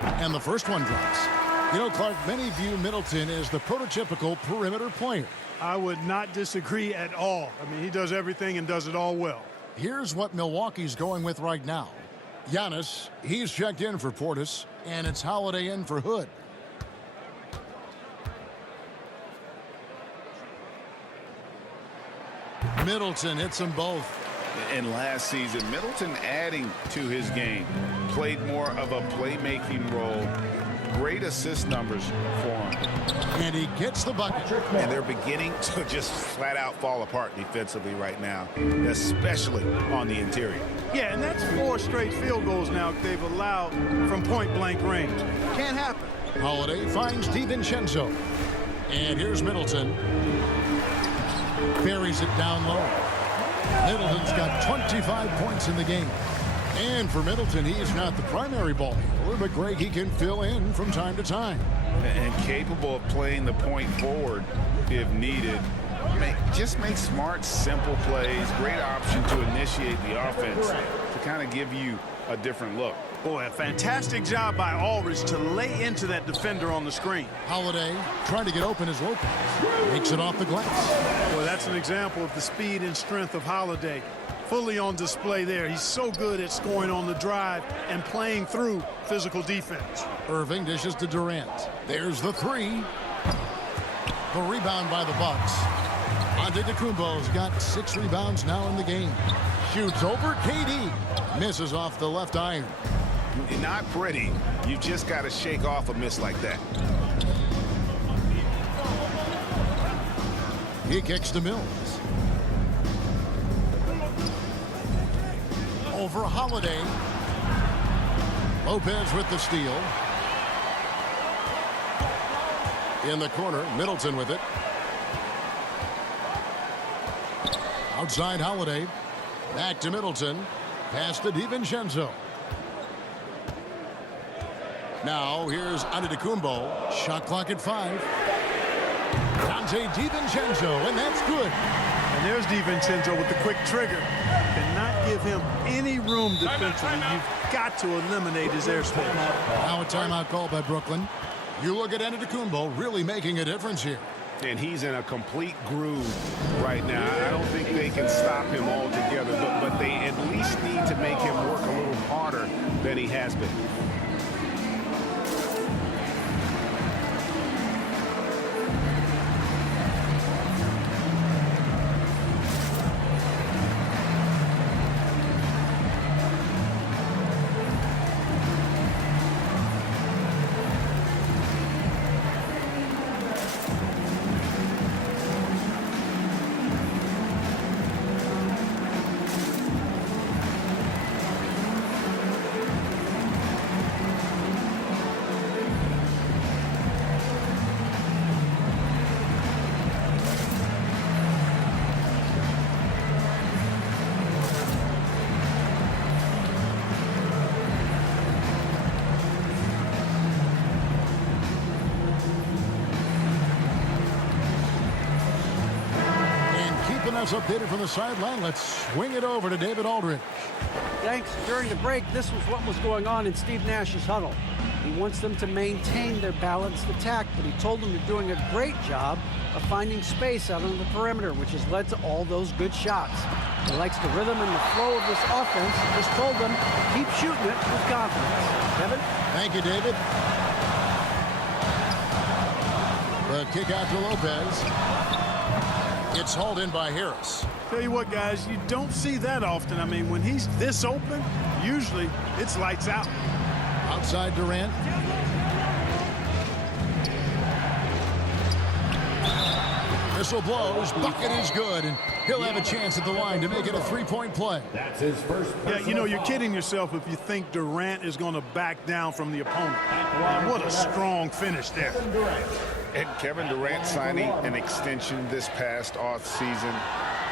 And the first one drops. You know, Clark, many view Middleton as the prototypical perimeter player. I would not disagree at all. I mean, he does everything and does it all well. Here's what Milwaukee's going with right now. Giannis, he's checked in for Portis, and it's Holiday in for Hood. Middleton hits them both. And last season, Middleton adding to his game, played more of a playmaking role. Great assist numbers for him. And he gets the bucket. And they're beginning to just flat out fall apart defensively right now, especially on the interior. Yeah, and that's 4 straight field goals now they've allowed from point-blank range. Can't happen. Holiday finds DiVincenzo. And here's Middleton. Buries it down low. Middleton's got 25 points in the game. And for Middleton, he's not the primary ball handler, but Greg, he can fill in from time to time. And capable of playing the point forward if needed. Just make smart, simple plays. Great option to initiate the offense to kind of give you a different look. Boy, a fantastic job by Aldridge to lay into that defender on the screen. Holiday trying to get open as Lopez. Makes it off the glass. Boy, that's an example of the speed and strength of Holiday. Fully on display there. He's so good at scoring on the drive and playing through physical defense. Irving dishes to Durant. There's the 3. The rebound by the Bucks. Antetokounmpo's got 6 rebounds now in the game. Shoots over KD. Misses off the left iron. Not pretty. You just got to shake off a miss like that. He kicks to Mills. Over Holiday. Lopez with the steal. In the corner, Middleton with it. Outside Holiday. Back to Middleton. Pass to DiVincenzo. Now here's Antetokounmpo. Shot clock at 5. Dante DiVincenzo, and that's good. And there's DiVincenzo with the quick trigger. Cannot give him any room defensively. You've got to eliminate his airspace. Now a timeout call by Brooklyn. You look at Antetokounmpo really making a difference here. And he's in a complete groove right now. I don't think they can stop him altogether, but they at least need to make him work a little harder than he has been. Us updated from the sideline. Let's swing it over to David Aldridge. Thanks. During the break, this was what was going on in Steve Nash's huddle. He wants them to maintain their balanced attack, but he told them they're doing a great job of finding space out on the perimeter, which has led to all those good shots. He likes the rhythm and the flow of this offense. Just told them, keep shooting it with confidence. Kevin? Thank you, David. The kick out to Lopez. It's hauled in by Harris. Tell you what, guys, you don't see that often. I mean, when he's this open, usually it's lights out. Outside Durant. Whistle blows. Bucket is good, and he'll have a chance at the line to make it a three-point play. That's his first. Yeah, you know, you're kidding yourself if you think Durant is going to back down from the opponent. And what a strong finish there. And Kevin Durant signing an extension this past offseason,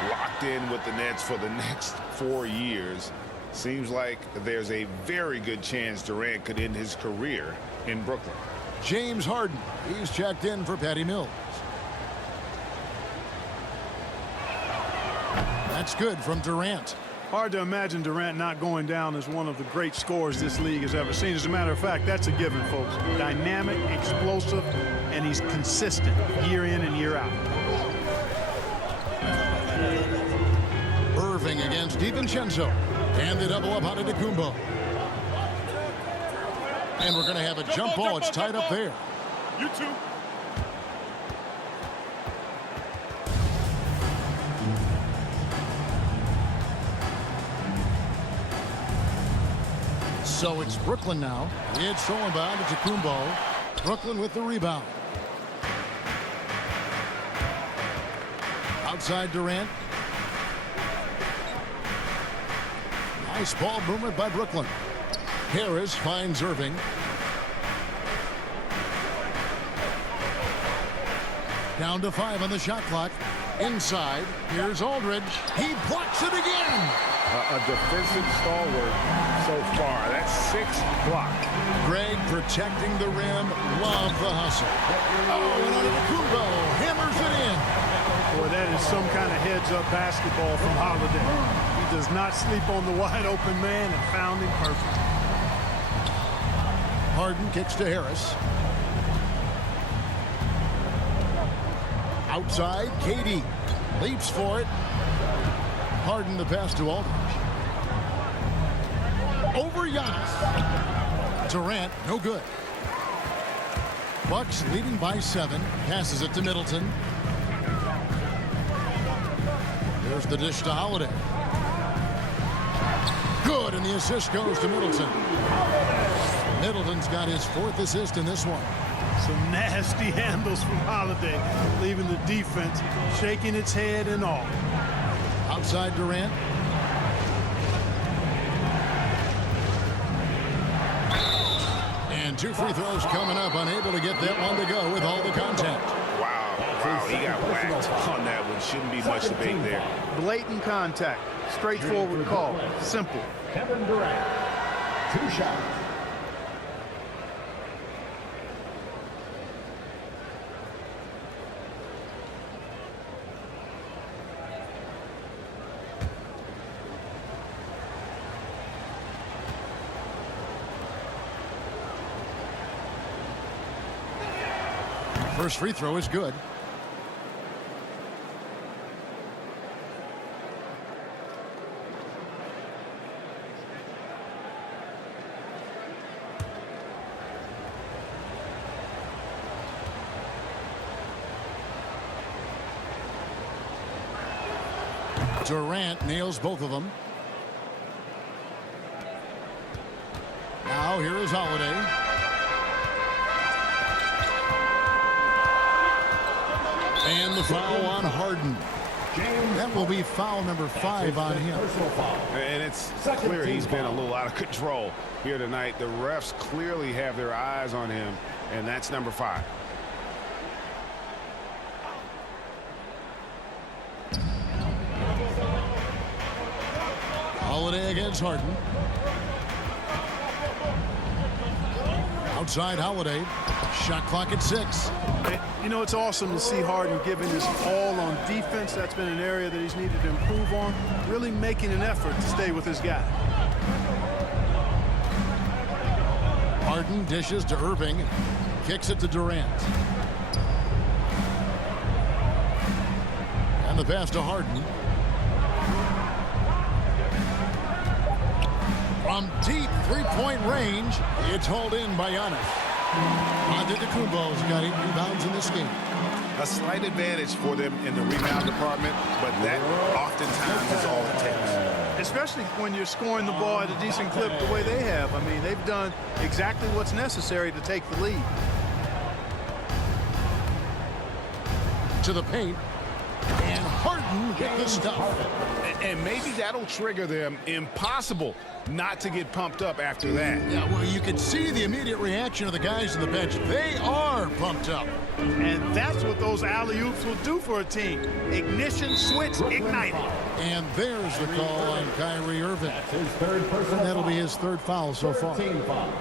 locked in with the Nets for the next 4 years. Seems like there's a very good chance Durant could end his career in Brooklyn. James Harden. He's checked in for Patty Mills. That's good from Durant. Hard to imagine Durant not going down as one of the great scorers this league has ever seen. As a matter of fact, that's a given, folks. Dynamic, explosive, and he's consistent year in and year out. Irving against DiVincenzo. And the double up on Antetokounmpo. And we're going to have a jump ball. It's tied up there. You too. So it's Brooklyn now. It's thrown by Antetokounmpo. Brooklyn with the rebound. Outside Durant. Nice ball movement by Brooklyn. Harris finds Irving. Down to 5 on the shot clock. Inside. Here's Aldridge. He blocks it again. A defensive stalwart so far. That's 6 blocks. Greg protecting the rim. Love the hustle. Oh, and Antetokounmpo hammers it in. Boy, that is some kind of heads-up basketball from Holiday. He does not sleep on the wide-open man and found him perfect. Harden kicks to Harris. Outside, KD leaps for it. Harden the pass to Aldridge. Over Giannis. Durant, no good. Bucks leading by 7. Passes it to Middleton. There's the dish to Holiday. Good, and the assist goes to Middleton. Middleton's got his 4th assist in this one. Some nasty handles from Holiday, leaving the defense shaking its head and all. Outside Durant. And 2 free throws coming up. Unable to get that one to go with all the contact. Wow, he got whacked on that one. Shouldn't be much debate there. Blatant contact. Straightforward call. Simple. Kevin Durant. 2 shots. First free throw is good. Durant nails both of them. Now here is Holiday. And the foul on Harden. That will be foul number 5 on him. And it's clear he's been a little out of control here tonight. The refs clearly have their eyes on him, and that's number 5. Holiday against Harden. Outside Holiday. Shot clock at 6. You know, it's awesome to see Harden giving his all on defense. That's been an area that he's needed to improve on. Really making an effort to stay with his guy. Harden dishes to Irving. Kicks it to Durant. And the pass to Harden. From deep three-point range, it's hauled in by Giannis. Antetokounmpo's got 8 rebounds in this game. A slight advantage for them in the rebound department, but that oftentimes is all it takes. Especially when you're scoring the ball at a decent clip the way they have. I mean, they've done exactly what's necessary to take the lead. To the paint. And Harden with the stuff. And maybe that'll trigger them. Impossible not to get pumped up after that. Yeah, well, you can see the immediate reaction of the guys on the bench. They are pumped up. And that's what those alley-oops will do for a team. Ignition, switch, ignite it. And there's the call on Kyrie Irving. That's his third personal That'll be foul. his third foul so far. Team foul.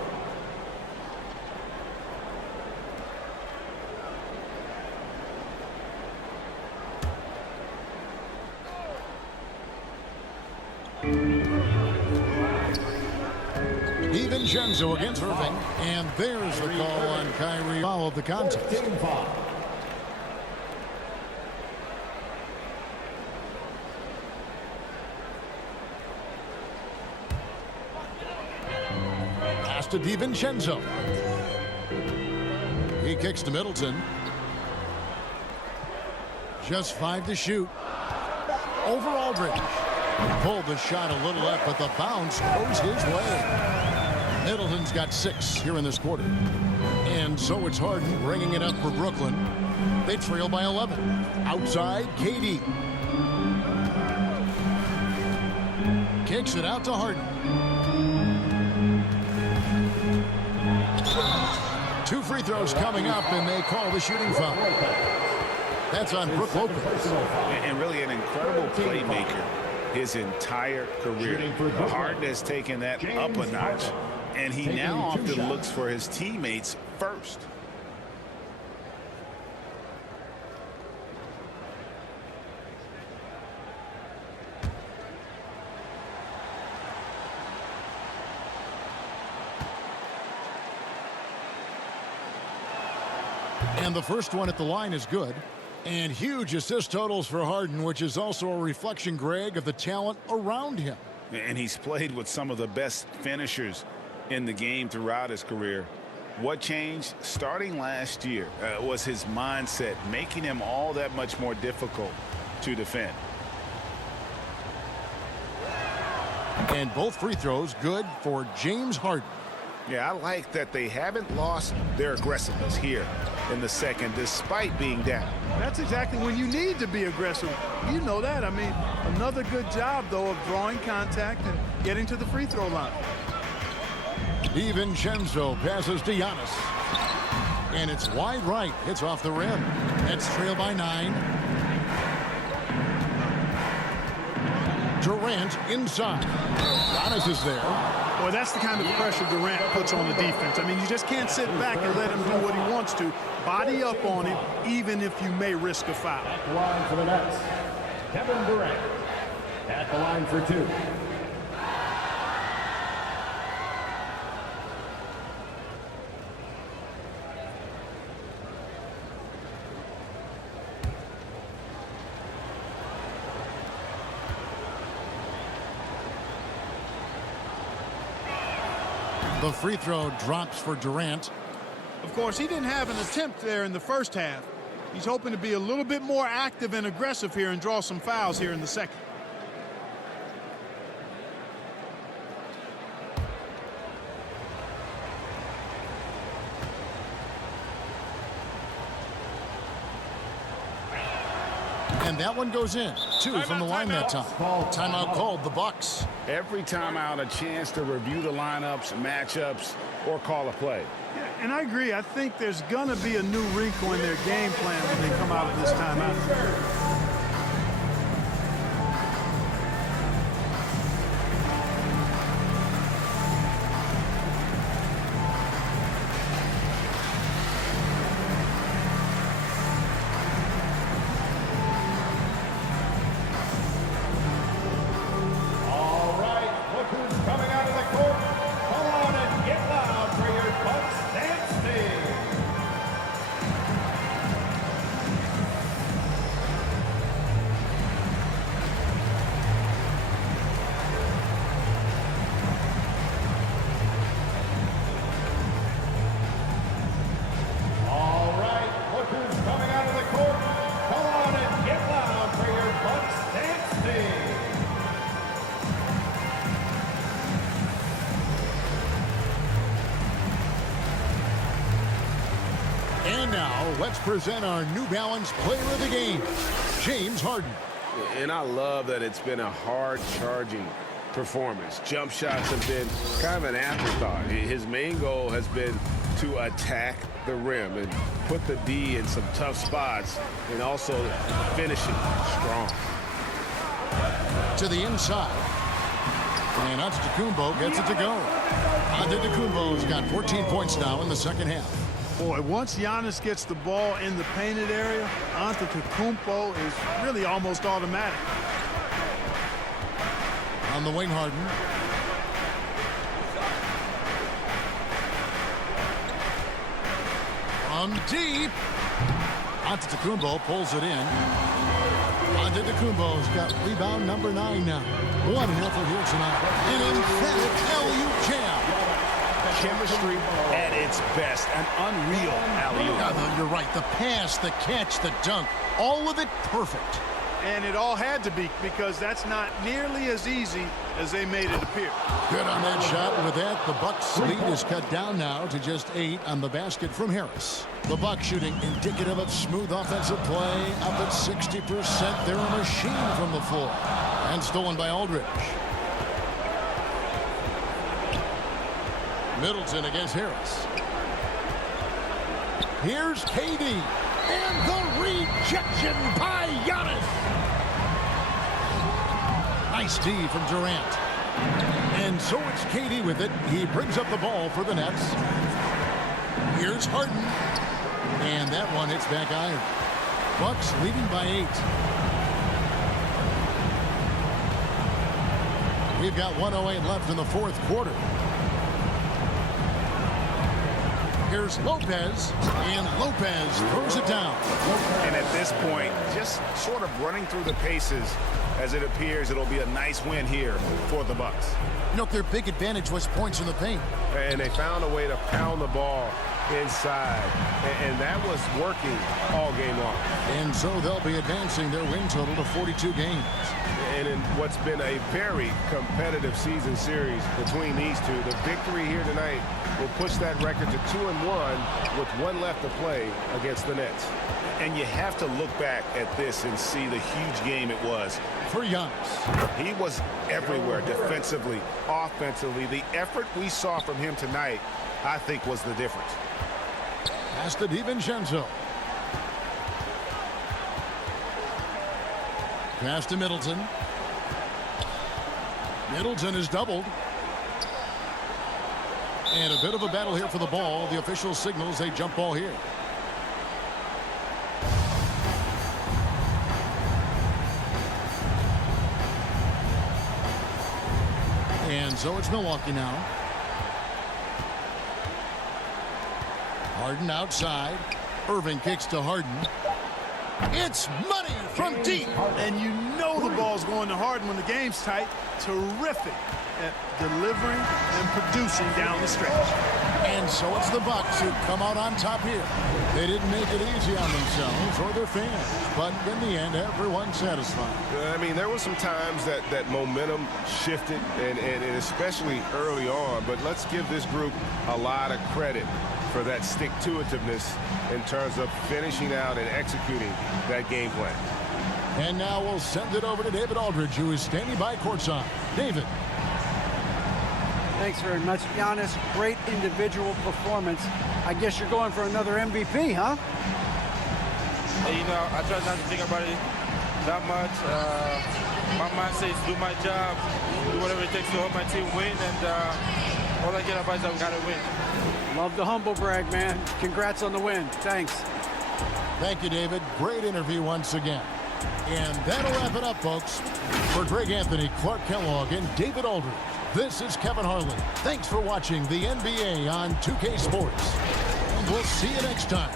DiVincenzo against Irving. And there's the call on Kyrie. Foul of the contest. Team foul. Pass to DiVincenzo. He kicks to Middleton. Just 5 to shoot. Over Aldridge. Pulled the shot a little up, but the bounce goes his way. Middleton's got 6 here in this quarter. And so it's Harden bringing it up for Brooklyn. They trail by 11. Outside, KD. Kicks it out to Harden. 2 free throws coming up, and they call the shooting foul. That's on Brook Lopez. And really an incredible playmaker his entire career. Harden has taken that up a notch, and he now often looks for his teammates first. And the first one at the line is good. And huge assist totals for Harden, which is also a reflection, Greg, of the talent around him. And he's played with some of the best finishers in the game throughout his career. What changed starting last year was his mindset, making him all that much more difficult to defend. And both free throws good for James Harden. Yeah, I like that they haven't lost their aggressiveness here in the second, despite being down. That's exactly when you need to be aggressive. You know that. I mean, another good job, though, of drawing contact and getting to the free throw line. DiVincenzo passes to Giannis. And it's wide right. Hits off the rim. Nets trail by 9. Durant inside. Giannis is there. Boy, that's the kind of pressure Durant puts on the defense. I mean, you just can't sit back and let him do what he wants to. Body up on him, even if you may risk a foul. At the line for the Nets, Kevin Durant. At the line for 2. The free throw drops for Durant. Of course, he didn't have an attempt there in the first half. He's hoping to be a little bit more active and aggressive here and draw some fouls here in the second. And that one goes in. 2 from the line that time. Timeout called the Bucks. Every timeout, a chance to review the lineups, matchups, or call a play. Yeah, and I agree. I think there's going to be a new wrinkle in their game plan when they come out of this timeout. let's present our New Balance Player of the Game, James Harden. And I love that it's been a hard-charging performance. Jump shots have been kind of an afterthought. His main goal has been to attack the rim and put the D in some tough spots and also finish it strong. To the inside. And Antetokounmpo gets it to go. Antetokounmpo's got 14 points now in the second half. Boy, once Giannis gets the ball in the painted area, Antetokounmpo is really almost automatic. On the wing, Harden. From deep. Antetokounmpo pulls it in. Antetokounmpo's got rebound number 9 now. What an effort here tonight. An emphatic alley-oop jam. Chemistry at its best. An unreal alley-oop. Yeah, you're right. The pass, the catch, the dunk. All of it perfect. And it all had to be, because that's not nearly as easy as they made it appear. Good on that shot. And with that, the Bucks' lead is cut down now to just 8 on the basket from Harris. The Bucks shooting indicative of smooth offensive play, up at 60%. They're a machine from the floor. And stolen by Aldridge. Middleton against Harris. Here's KD. And the rejection by Giannis. Nice D from Durant. And so it's KD with it. He brings up the ball for the Nets. Here's Harden. And that one hits back iron. Bucks leading by 8. We've got 1:08 left in the fourth quarter. Here's Lopez, and Lopez throws it down. And at this point, just sort of running through the paces, as it appears it'll be a nice win here for the Bucks. You know, their big advantage was points in the paint. And they found a way to pound the ball inside, and that was working all game long. And so they'll be advancing their win total to 42 games. And in what's been a very competitive season series between these two, the victory here tonight will push that record to 2-1 with 1 left to play against the Nets. And you have to look back at this and see the huge game it was for Giannis. He was everywhere defensively, offensively. The effort we saw from him tonight, I think, was the difference. Pass to DiVincenzo. Pass to Middleton. Middleton is doubled. And a bit of a battle here for the ball. The official signals a jump ball here. And so it's Milwaukee now. Harden outside. Irving kicks to Harden. It's money from deep. And you know the ball's going to Harden when the game's tight. Terrific at delivering and producing down the stretch. And so it's the Bucks who come out on top here. They didn't make it easy on themselves or their fans, but in the end, everyone's satisfied. I mean, there were some times that momentum shifted, and especially early on, but let's give this group a lot of credit for that stick-to-itiveness in terms of finishing out and executing that game plan. And now we'll send it over to David Aldridge, who is standing by courtside. David. Thanks very much, Giannis. Great individual performance. I guess you're going for another MVP, huh? You know, I try not to think about it that much. My mindset is do my job, do whatever it takes to help my team win, and all I get about is that we got to win. Love the humble brag, man. Congrats on the win. Thanks. Thank you, David. Great interview once again. And that'll wrap it up, folks. For Greg Anthony, Clark Kellogg, and David Aldridge, this is Kevin Harlan. Thanks for watching the NBA on 2K Sports. And we'll see you next time.